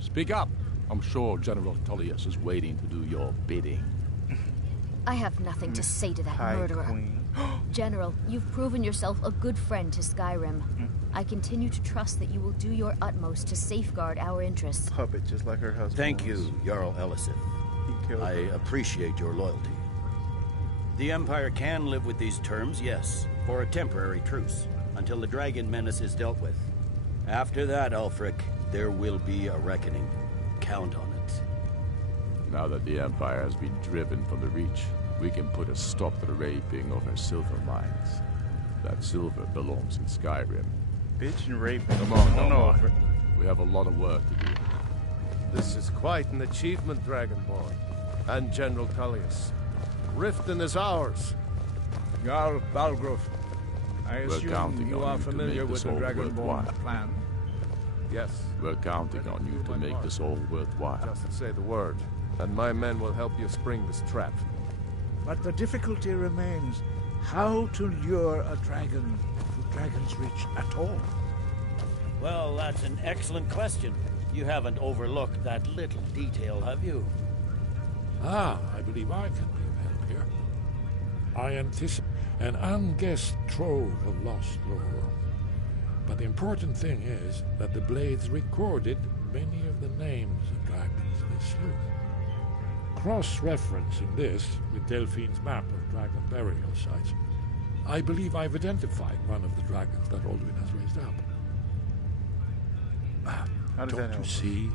Speak up. I'm sure General Tullius is waiting to do your bidding. I have nothing to say to that murderer. Queen. General, you've proven yourself a good friend to Skyrim. I continue to trust that you will do your utmost to safeguard our interests. Puppet, just like her husband. Thank you, Jarl Elisif. I appreciate your loyalty. The Empire can live with these terms, yes, for a temporary truce, until the dragon menace is dealt with. After that, Ulfric, there will be a reckoning. Count on it. Now that the Empire has been driven from the Reach, we can put a stop to the raping of our silver mines. That silver belongs in Skyrim. Bitch and raping. Come on, come on. We have a lot of work to do. This is quite an achievement, Dragonborn. And General Tullius. Riften is ours. Jarl Balgruf, I We're assume counting you on are you to familiar make with this the all Dragonborn worthwhile. plan. Yes. We're counting on you to make this all worthwhile. Just say the word, and my men will help you spring this trap. But the difficulty remains how to lure a dragon to Dragon's Reach at all. Well, that's an excellent question. You haven't overlooked that little detail, have you? Ah, I believe I can be of help here. I anticipate an unguessed trove of lost lore. But the important thing is that the Blades recorded many of the names of dragons they slew. Cross-referencing this with Delphine's map of dragon burial sites, I believe I've identified one of the dragons that Alduin has raised up. How does that Don't help? you see?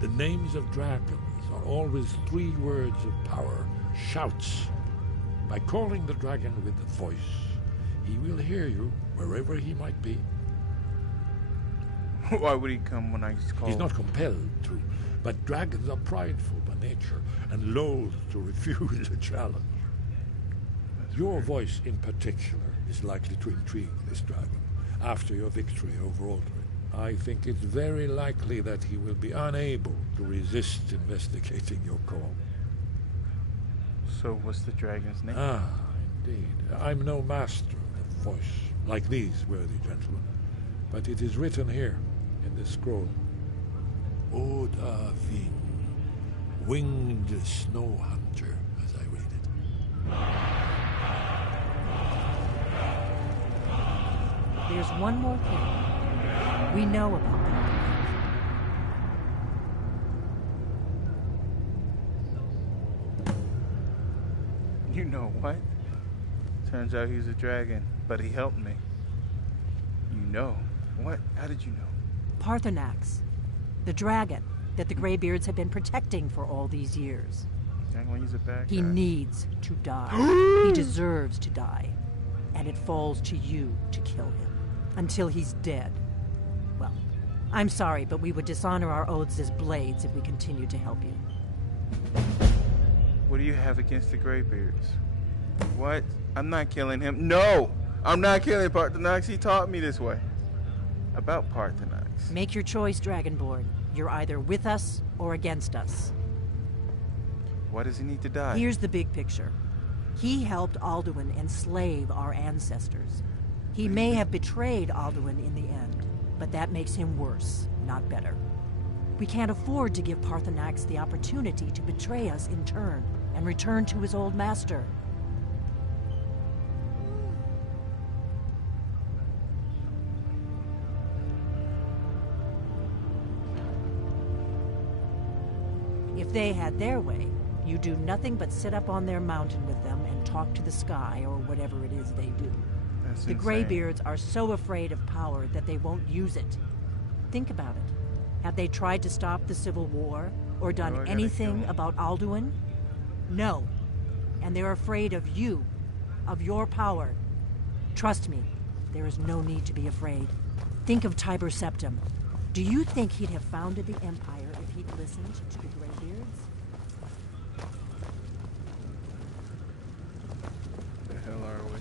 The names of dragons are always 3 words of power, shouts. By calling the dragon with the voice, he will hear you wherever he might be. Why would he come when I call? He's not compelled to, but dragons are prideful by nature and loath to refuse a challenge. Your voice in particular is likely to intrigue this dragon after your victory over Alduin. I think it's very likely that he will be unable to resist investigating your call. So what's the dragon's name? Ah, indeed. I'm no master of voice, like these worthy gentlemen, but it is written here in this scroll. Oda Vin, winged snow hunter, as I read it. There's one more thing. We know about that. You know what? Turns out he's a dragon, but he helped me. You know. What? How did you know? Parthenax, the dragon that the Greybeards have been protecting for all these years. He's a bad He guy. needs to die. He deserves to die. And it falls to you to kill him. Until he's dead. Well, I'm sorry, but we would dishonor our oaths as Blades if we continued to help you. What do you have against the Greybeards? What? I'm not killing him. No! I'm not killing Parthenax. He taught me this way. About Parthenax. Make your choice, Dragonborn. You're either with us or against us. Why does he need to die? Here's the big picture. He helped Alduin enslave our ancestors. He may have betrayed Alduin in the end, but that makes him worse, not better. We can't afford to give Parthenax the opportunity to betray us in turn and return to his old master. If they had their way, you do nothing but sit up on their mountain with them and talk to the sky or whatever it is they do. That's The insane. Greybeards are so afraid of power that they won't use it. Think about it. Have they tried to stop the Civil War or I done gotta anything kill 'em. about Alduin? No. And they're afraid of you, of your power. Trust me, there is no need to be afraid. Think of Tiber Septim. Do you think he'd have founded the Empire if he'd listened to the Greybeards? The hell are we?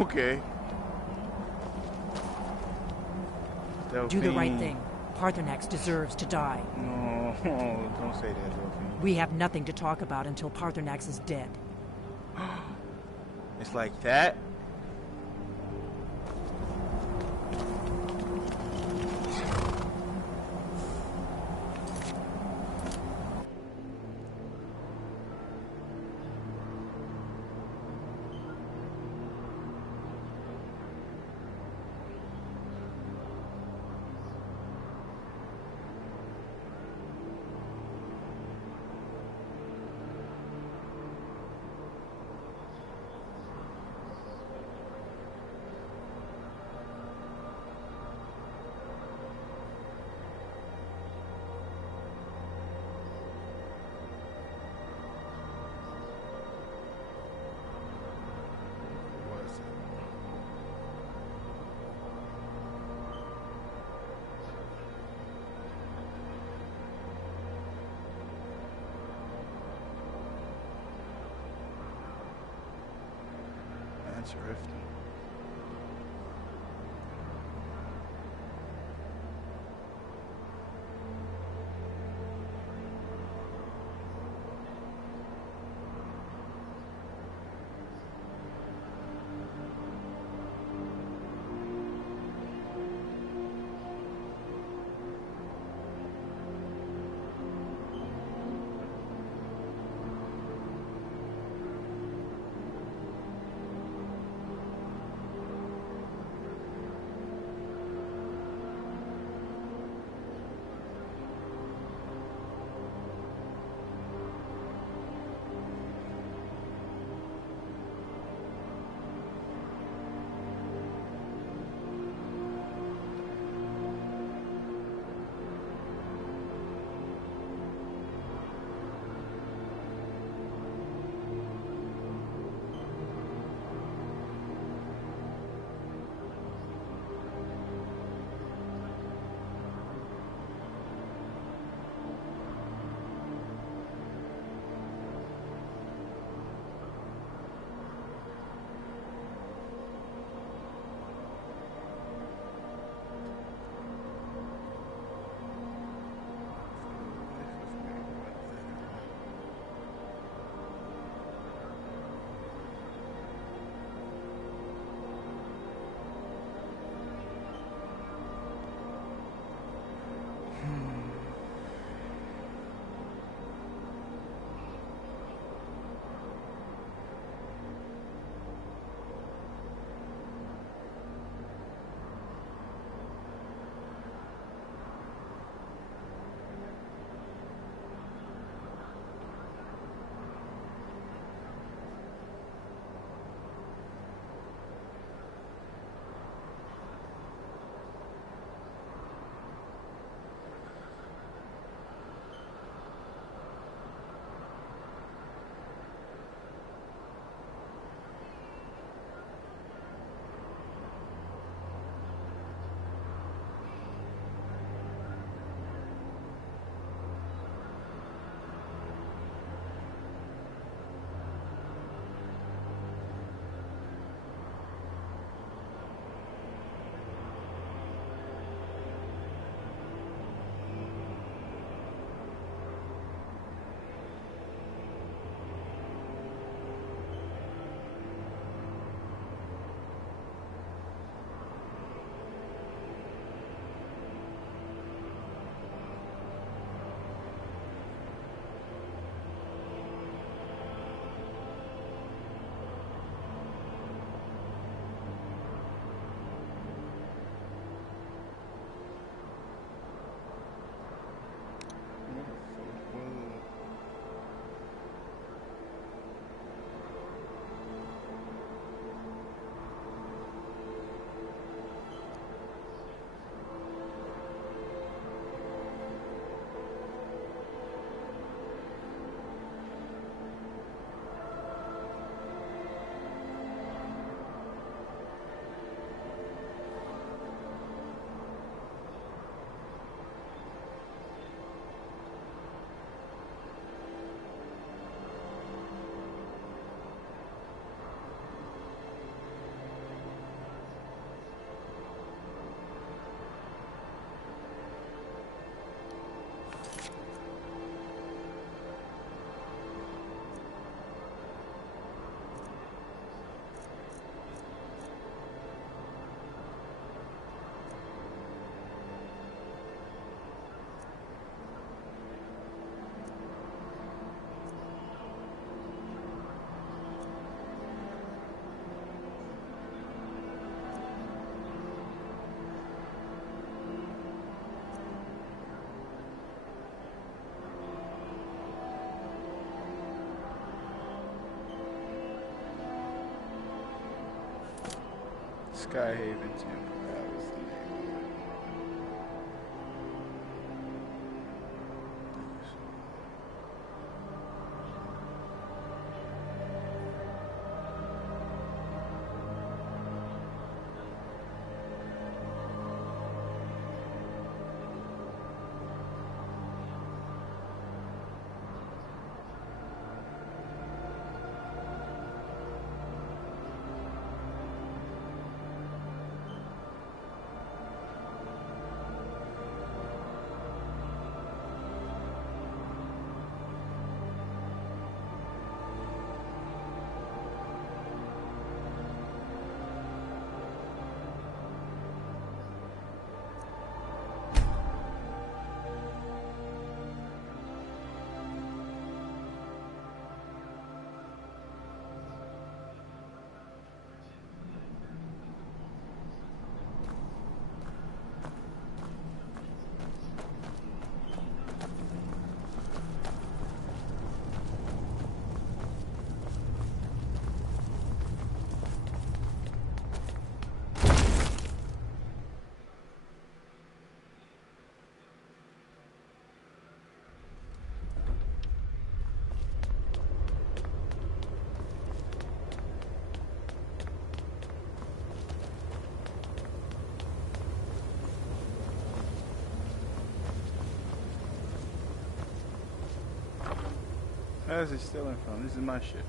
Okay. Do the right Delphine. thing. Parthenax deserves to die. No, don't say that, Delphine. We have nothing to talk about until Parthenax is dead. It's like that? That's Rift. Skyhaven Temple. That was the name of it. Where's it stealing from? This is my ship.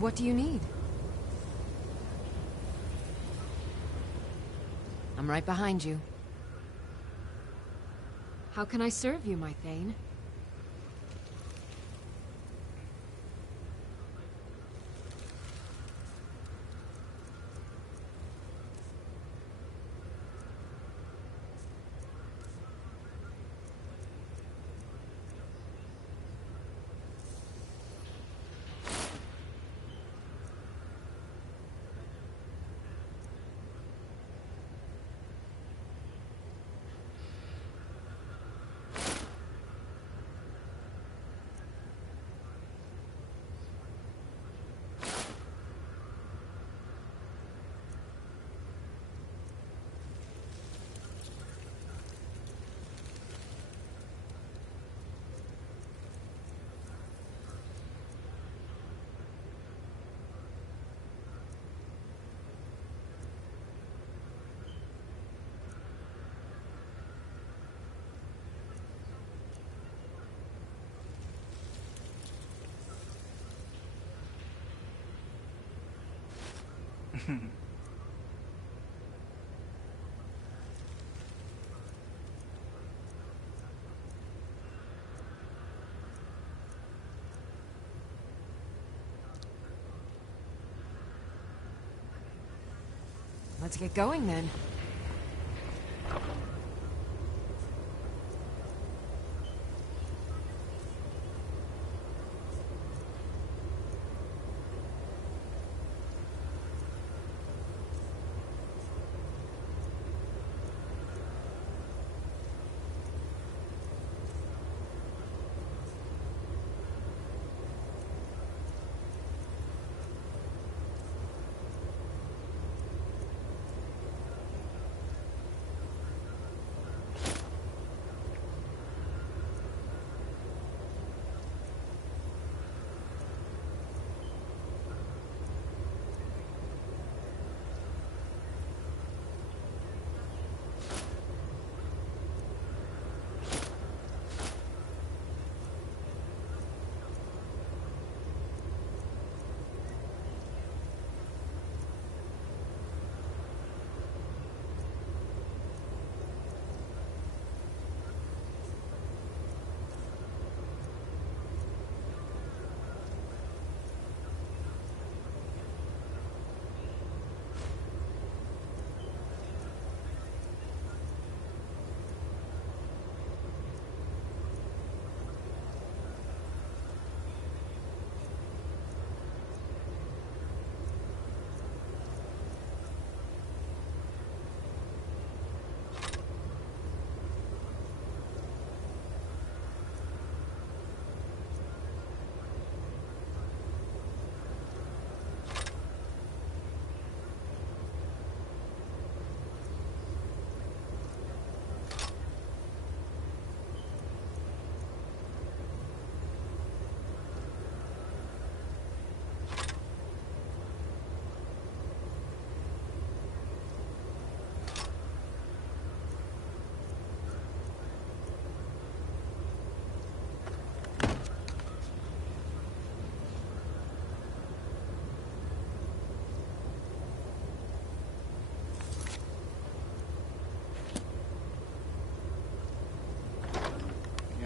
What do you need? I'm right behind you. How can I serve you, my Thane? Let's get going then.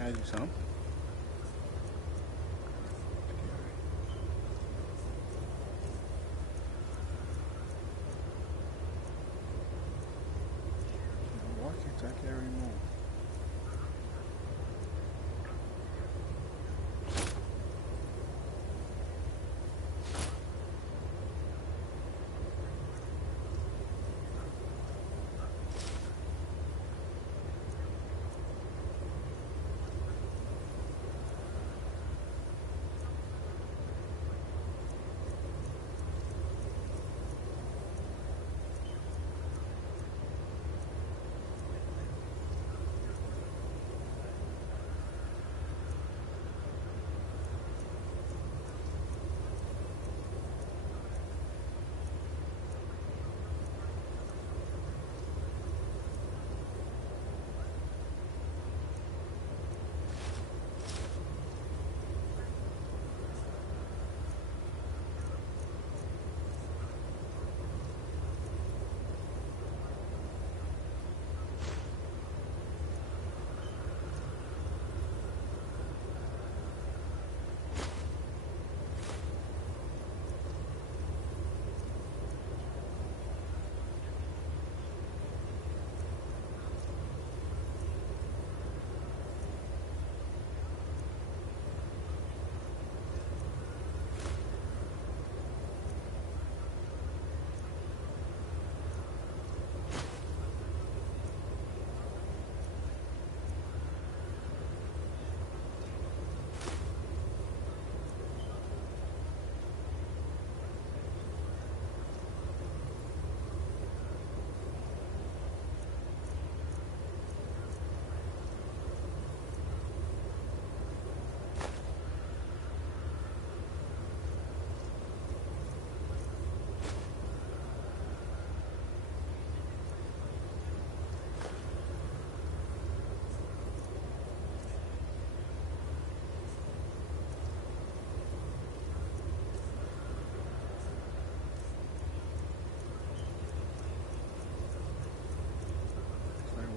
gotta do something. Why can't I carry more?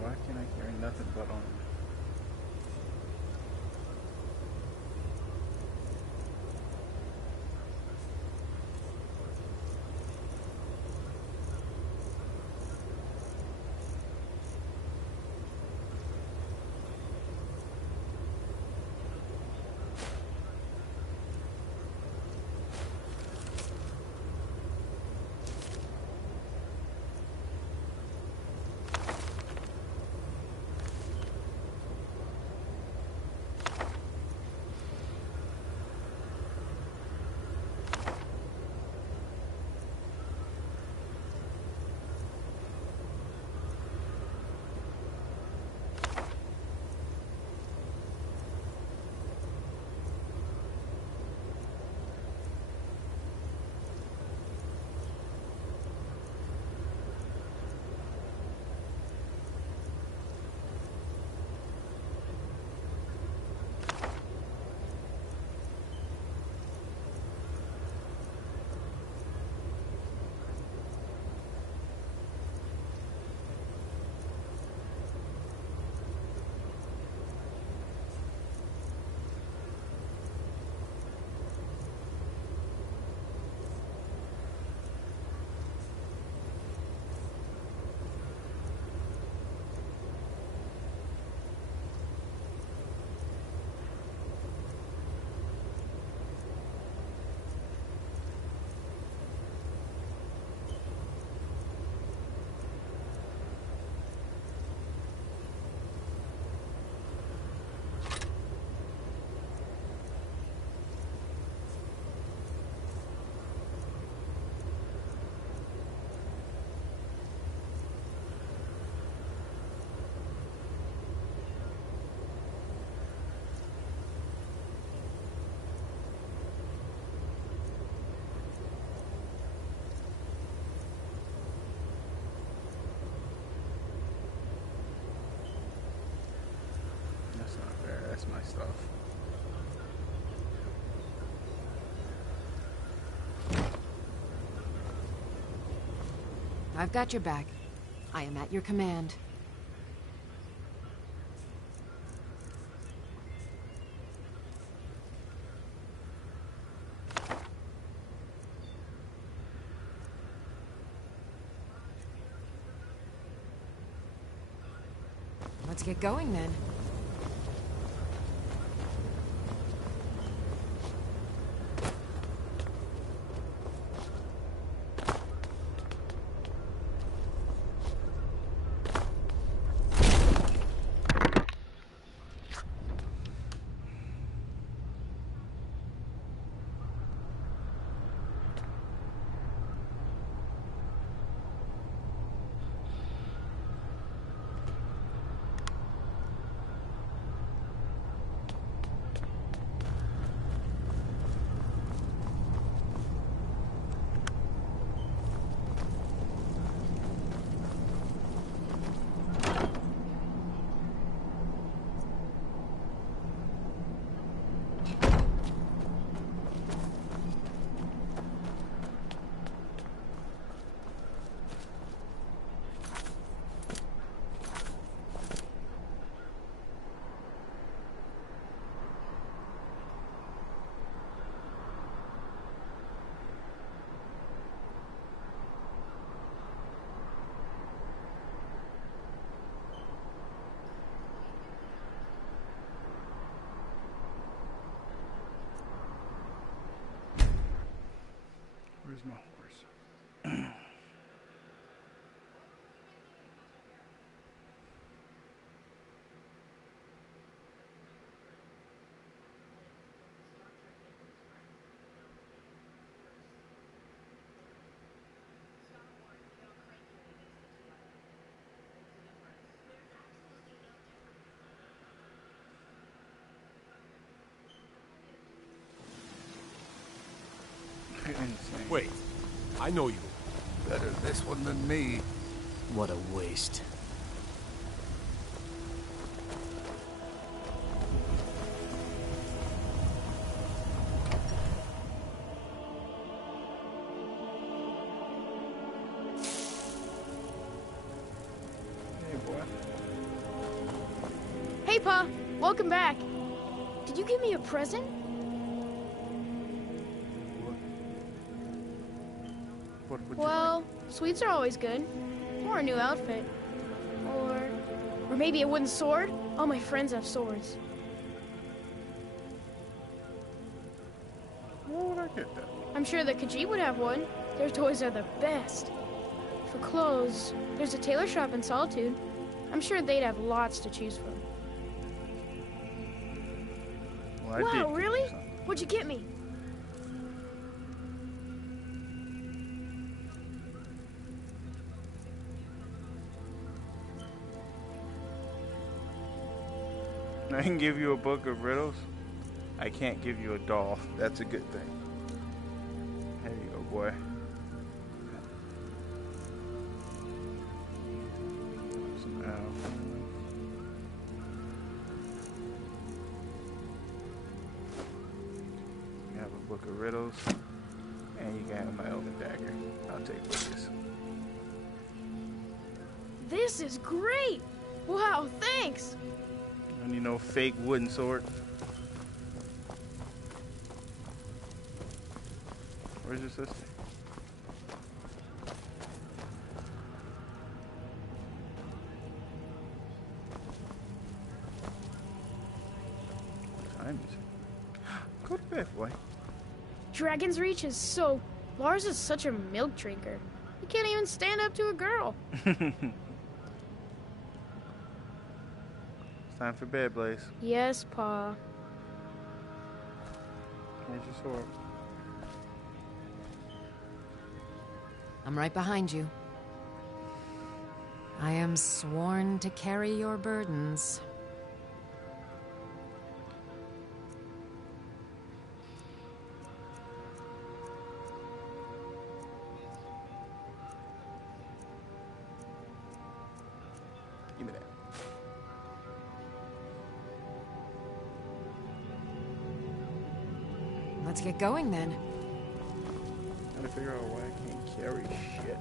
Why can't I carry nothing but armor? That's my stuff. I've got your back. I am at your command. Let's get going then. Where's my horse? Wait, I know you. Better this one than me. What a waste. Hey, boy. Hey, Pa. Welcome back. Did you give me a present? What would Well, sweets are always good. Or a new outfit. Or maybe a wooden sword? All my friends have swords. Where would I get that? I'm sure the Khajiit would have one. Their toys are the best. For clothes, there's a tailor shop in Solitude. I'm sure they'd have lots to choose from. Well, I did Wow, give you really? something. What'd you get me? I can give you a book of riddles. I can't give you a doll. That's a good thing. There you go, boy. Some apples. You have a book of riddles. And you can have my elven dagger. I'll take this. This is great! Wow, thanks! And you know, fake wooden sword. Where's your sister? What time is it? Go to bed, boy. Dragon's Reach is so... Lars is such a milk drinker. He can't even stand up to a girl. Time for bed, Blaze. Yes, Pa. Here's your sword. I'm right behind you. I am sworn to carry your burdens. Give me that. Let's get going then. Gotta figure out why I can't carry shit.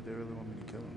believe they really want me to kill him.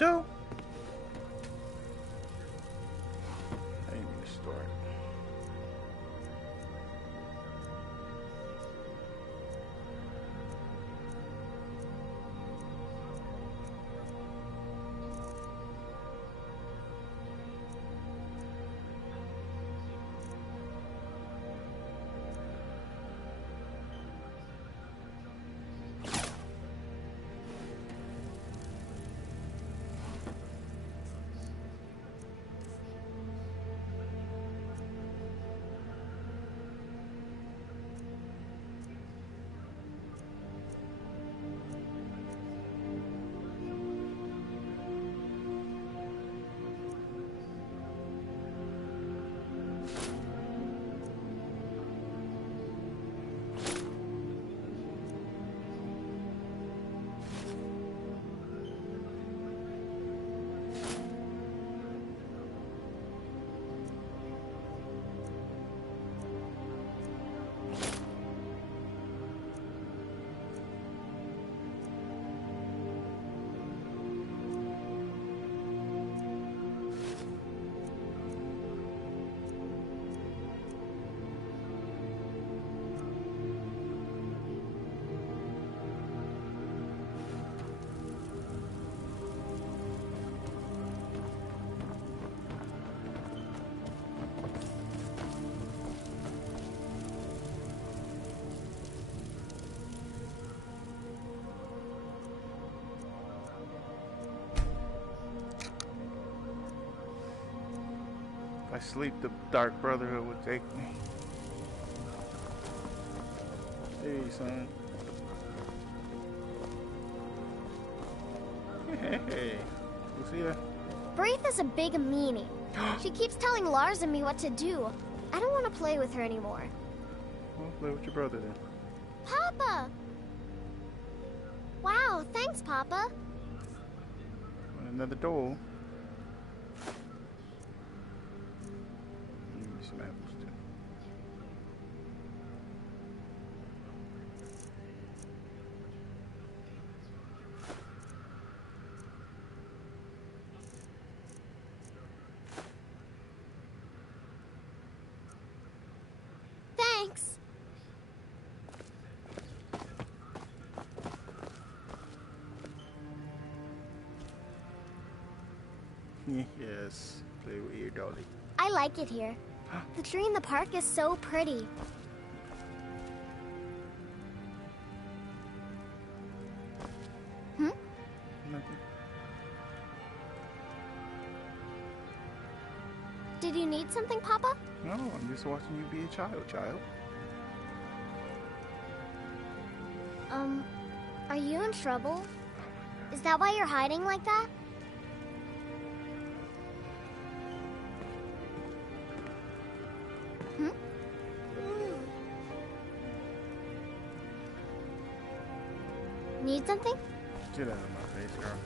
No. I didn't mean to start. If I sleep, the Dark Brotherhood would take me. Hey, son. Hey, Lucia. Braith is a big meanie. She keeps telling Lars and me what to do. I don't want to play with her anymore. Well, play with your brother then. Papa! Wow, thanks, Papa. Want another doll? Give me some apples too. Thanks. Yes, play with your dolly. I like it here. The tree in the park is so pretty. Hmm? Nothing. Did you need something, Papa? No, I'm just watching you be a child. Are you in trouble? Is that why you're hiding like that? Hmm? Need something? Get out of my face, girl.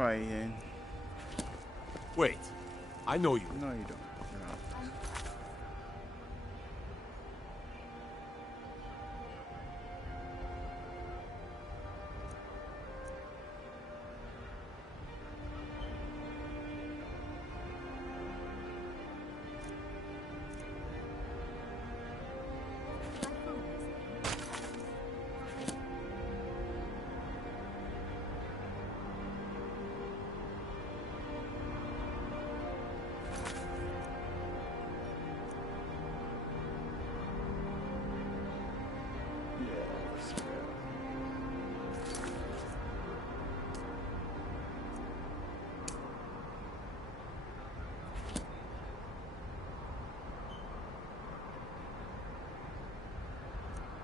Right then. Wait, I know you. No, you don't. No.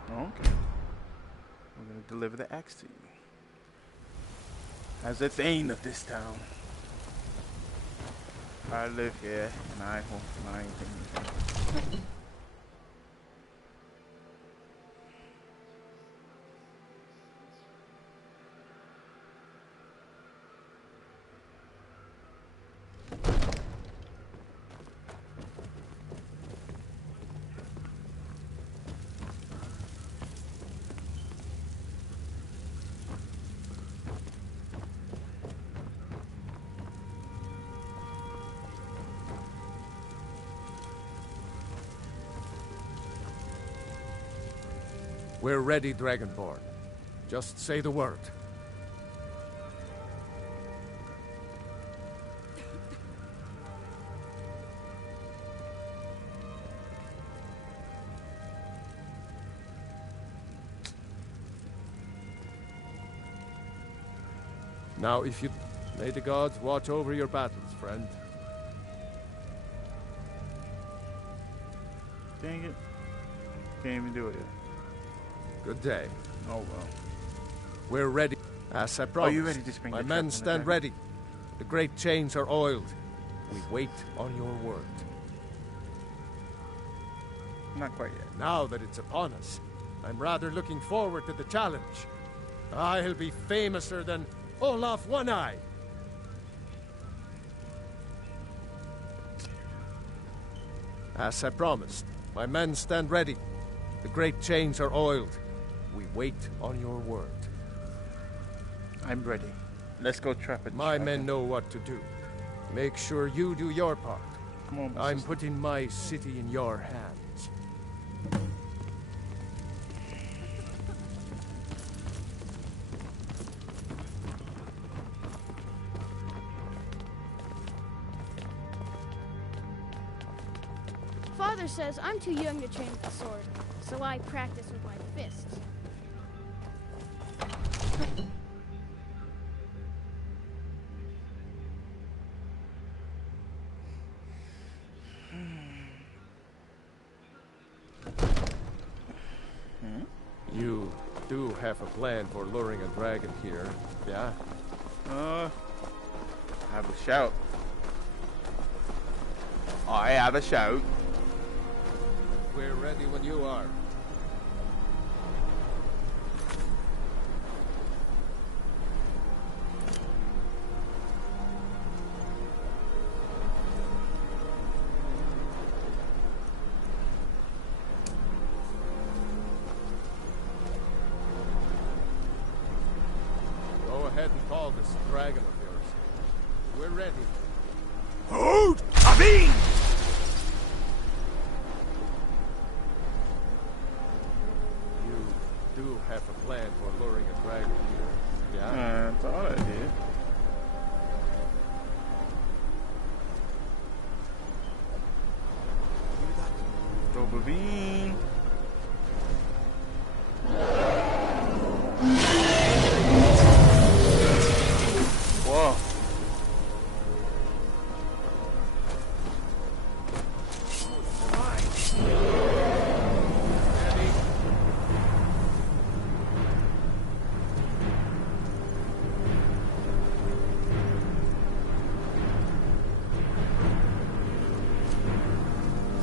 Okay. We're going to deliver the axe to you. As the thane of this town. I live here, and I hold my thing. We're ready, Dragonborn. Just say the word. Now, if you... May the gods watch over your battles, friend. Dang it. Can't even do it yet. Good day. Oh, well. We're ready. As I promised, Are you ready to spring my the men trap stand on the ready. The great chains are oiled. We wait on your word. Not quite yet. Now that it's upon us, I'm rather looking forward to the challenge. I'll be famouser than Olaf One-Eye. As I promised, my men stand ready. The great chains are oiled. We wait on your word. I'm ready. Let's go trap it. My men know what to do. Make sure you do your part. Come on, I'm putting my city in your hands. Father says I'm too young to train with the sword, so I practice with my fists. You do have a plan for luring a dragon here, yeah? Have a shout. I have a shout. We're ready when you are. Go ahead and call this dragon of yours. We're ready. Hold! Abin! Do have a plan for luring a dragon here, yeah? That's all I did. Dobavine. Whoa.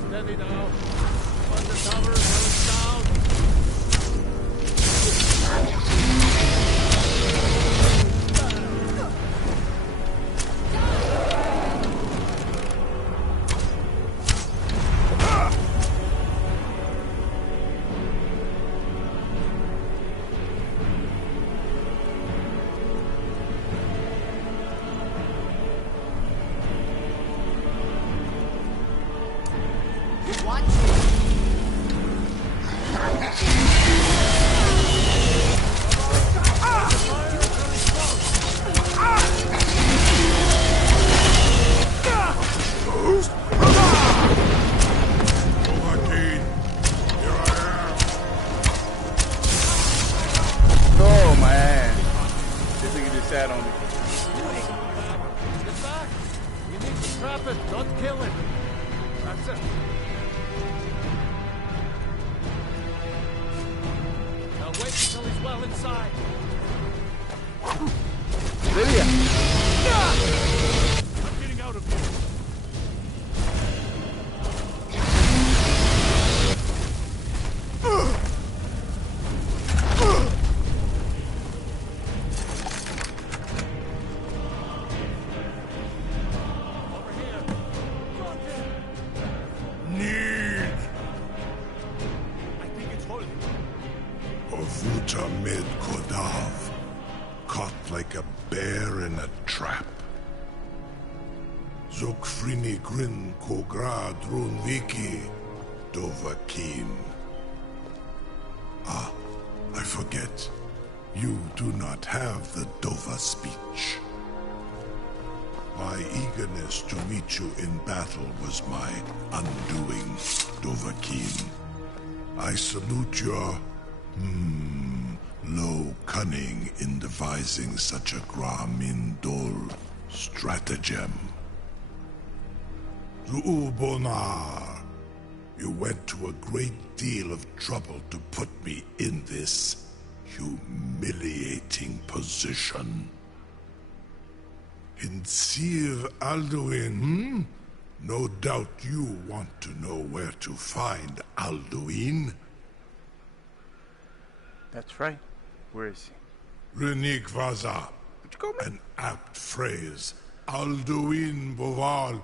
Steady now. sat on me. Get back! You need to trap it, not kill it. That's it. Now wait until he's well inside. Lydia! I'm getting out of here. Ovuta med Kodav, caught like a bear in a trap. Zokfrini Grin Kogra Drunviki Dovakin. Ah, I forget. You do not have the Dova speech. My eagerness to meet you in battle was my undoing, Dovahkiin. I salute your, low cunning in devising such a Gramin Dol stratagem. Zu'ubonar, you went to a great deal of trouble to put me in this humiliating position. Hinsir Alduin, No doubt you want to know where to find Alduin. That's right. Where is he? Renik Vaza. An apt phrase. Alduin Boval.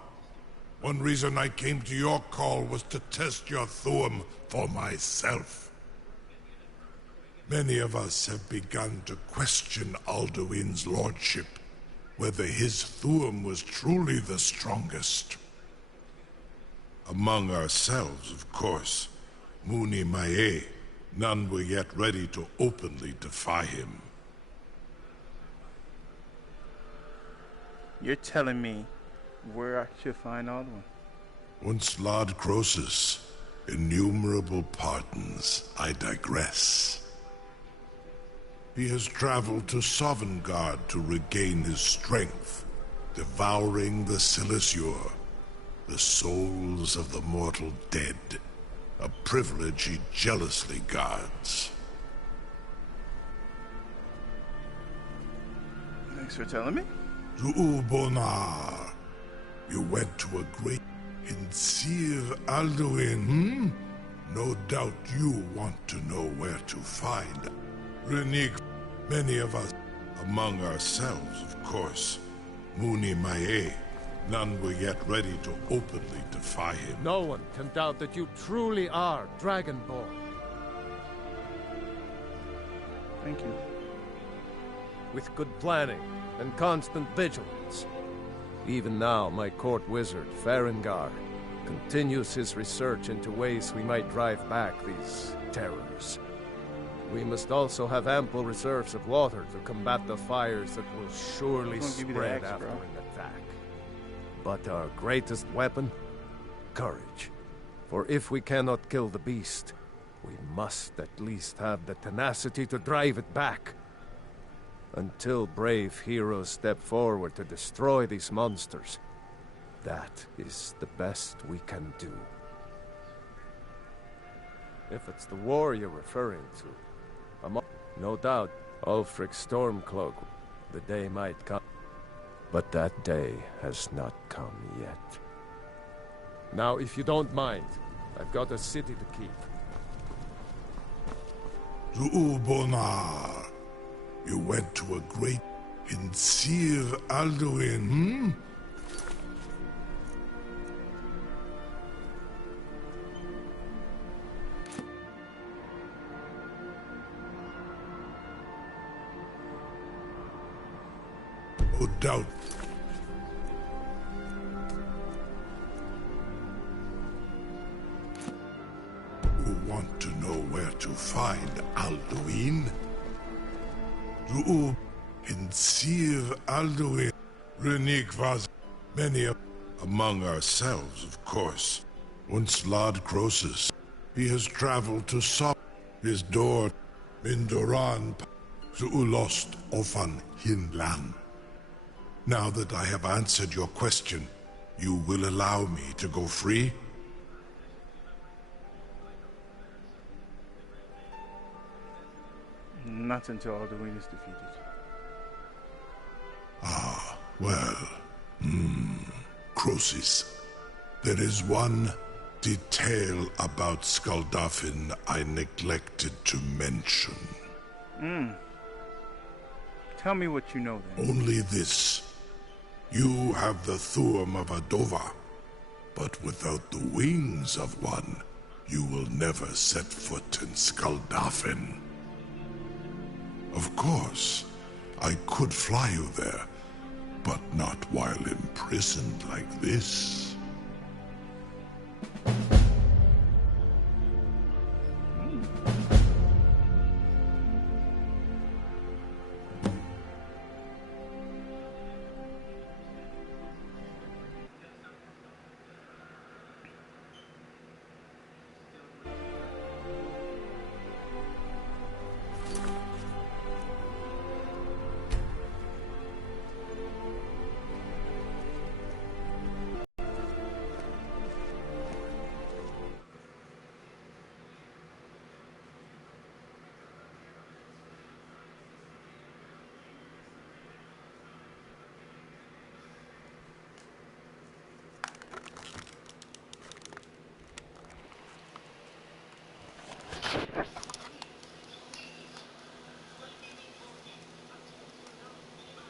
One reason I came to your call was to test your Thuum for myself. Many of us have begun to question Alduin's lordship, whether his Thuum was truly the strongest. Among ourselves, of course, Muni Mae, none were yet ready to openly defy him. You're telling me where I should find Alduin? Once Lord Croesus, innumerable pardons, I digress. He has traveled to Sovngarde to regain his strength, devouring the Silesure, the souls of the mortal dead, a privilege he jealously guards. Thanks for telling me. Zu'ubonar, you went to a great Hinsir Alduin, No doubt you want to know where to find Renik. Many of us, among ourselves, of course, Muni Mae, none were yet ready to openly defy him. No one can doubt that you truly are Dragonborn. Thank you. With good planning and constant vigilance. Even now, my court wizard, Farengar, continues his research into ways we might drive back these terrors. We must also have ample reserves of water to combat the fires that will surely spread after an attack. But our greatest weapon? Courage. For if we cannot kill the beast, we must at least have the tenacity to drive it back. Until brave heroes step forward to destroy these monsters, that is the best we can do. If it's the war you're referring to, no doubt Ulfric's Stormcloak, the day might come. But that day has not come yet. Now, if you don't mind, I've got a city to keep. Zu'ubonar, you went to a great Hinsir Alduin, No doubt. You want to know where to find Alduin? Ru'ub Hinsir Alduin Renik Vaz. Many among ourselves, of course. Once Lord Croesus, he has traveled to His door, Mindoran. Zuulost ofan hinlan. Now that I have answered your question, you will allow me to go free? Not until Alduin is defeated. Ah, well. Croesus. There is one detail about Skaldafin I neglected to mention. Tell me what you know then. Only this. You have the Thuum of Adova, but without the wings of one, you will never set foot in Skaldafin. Of course, I could fly you there, but not while imprisoned like this.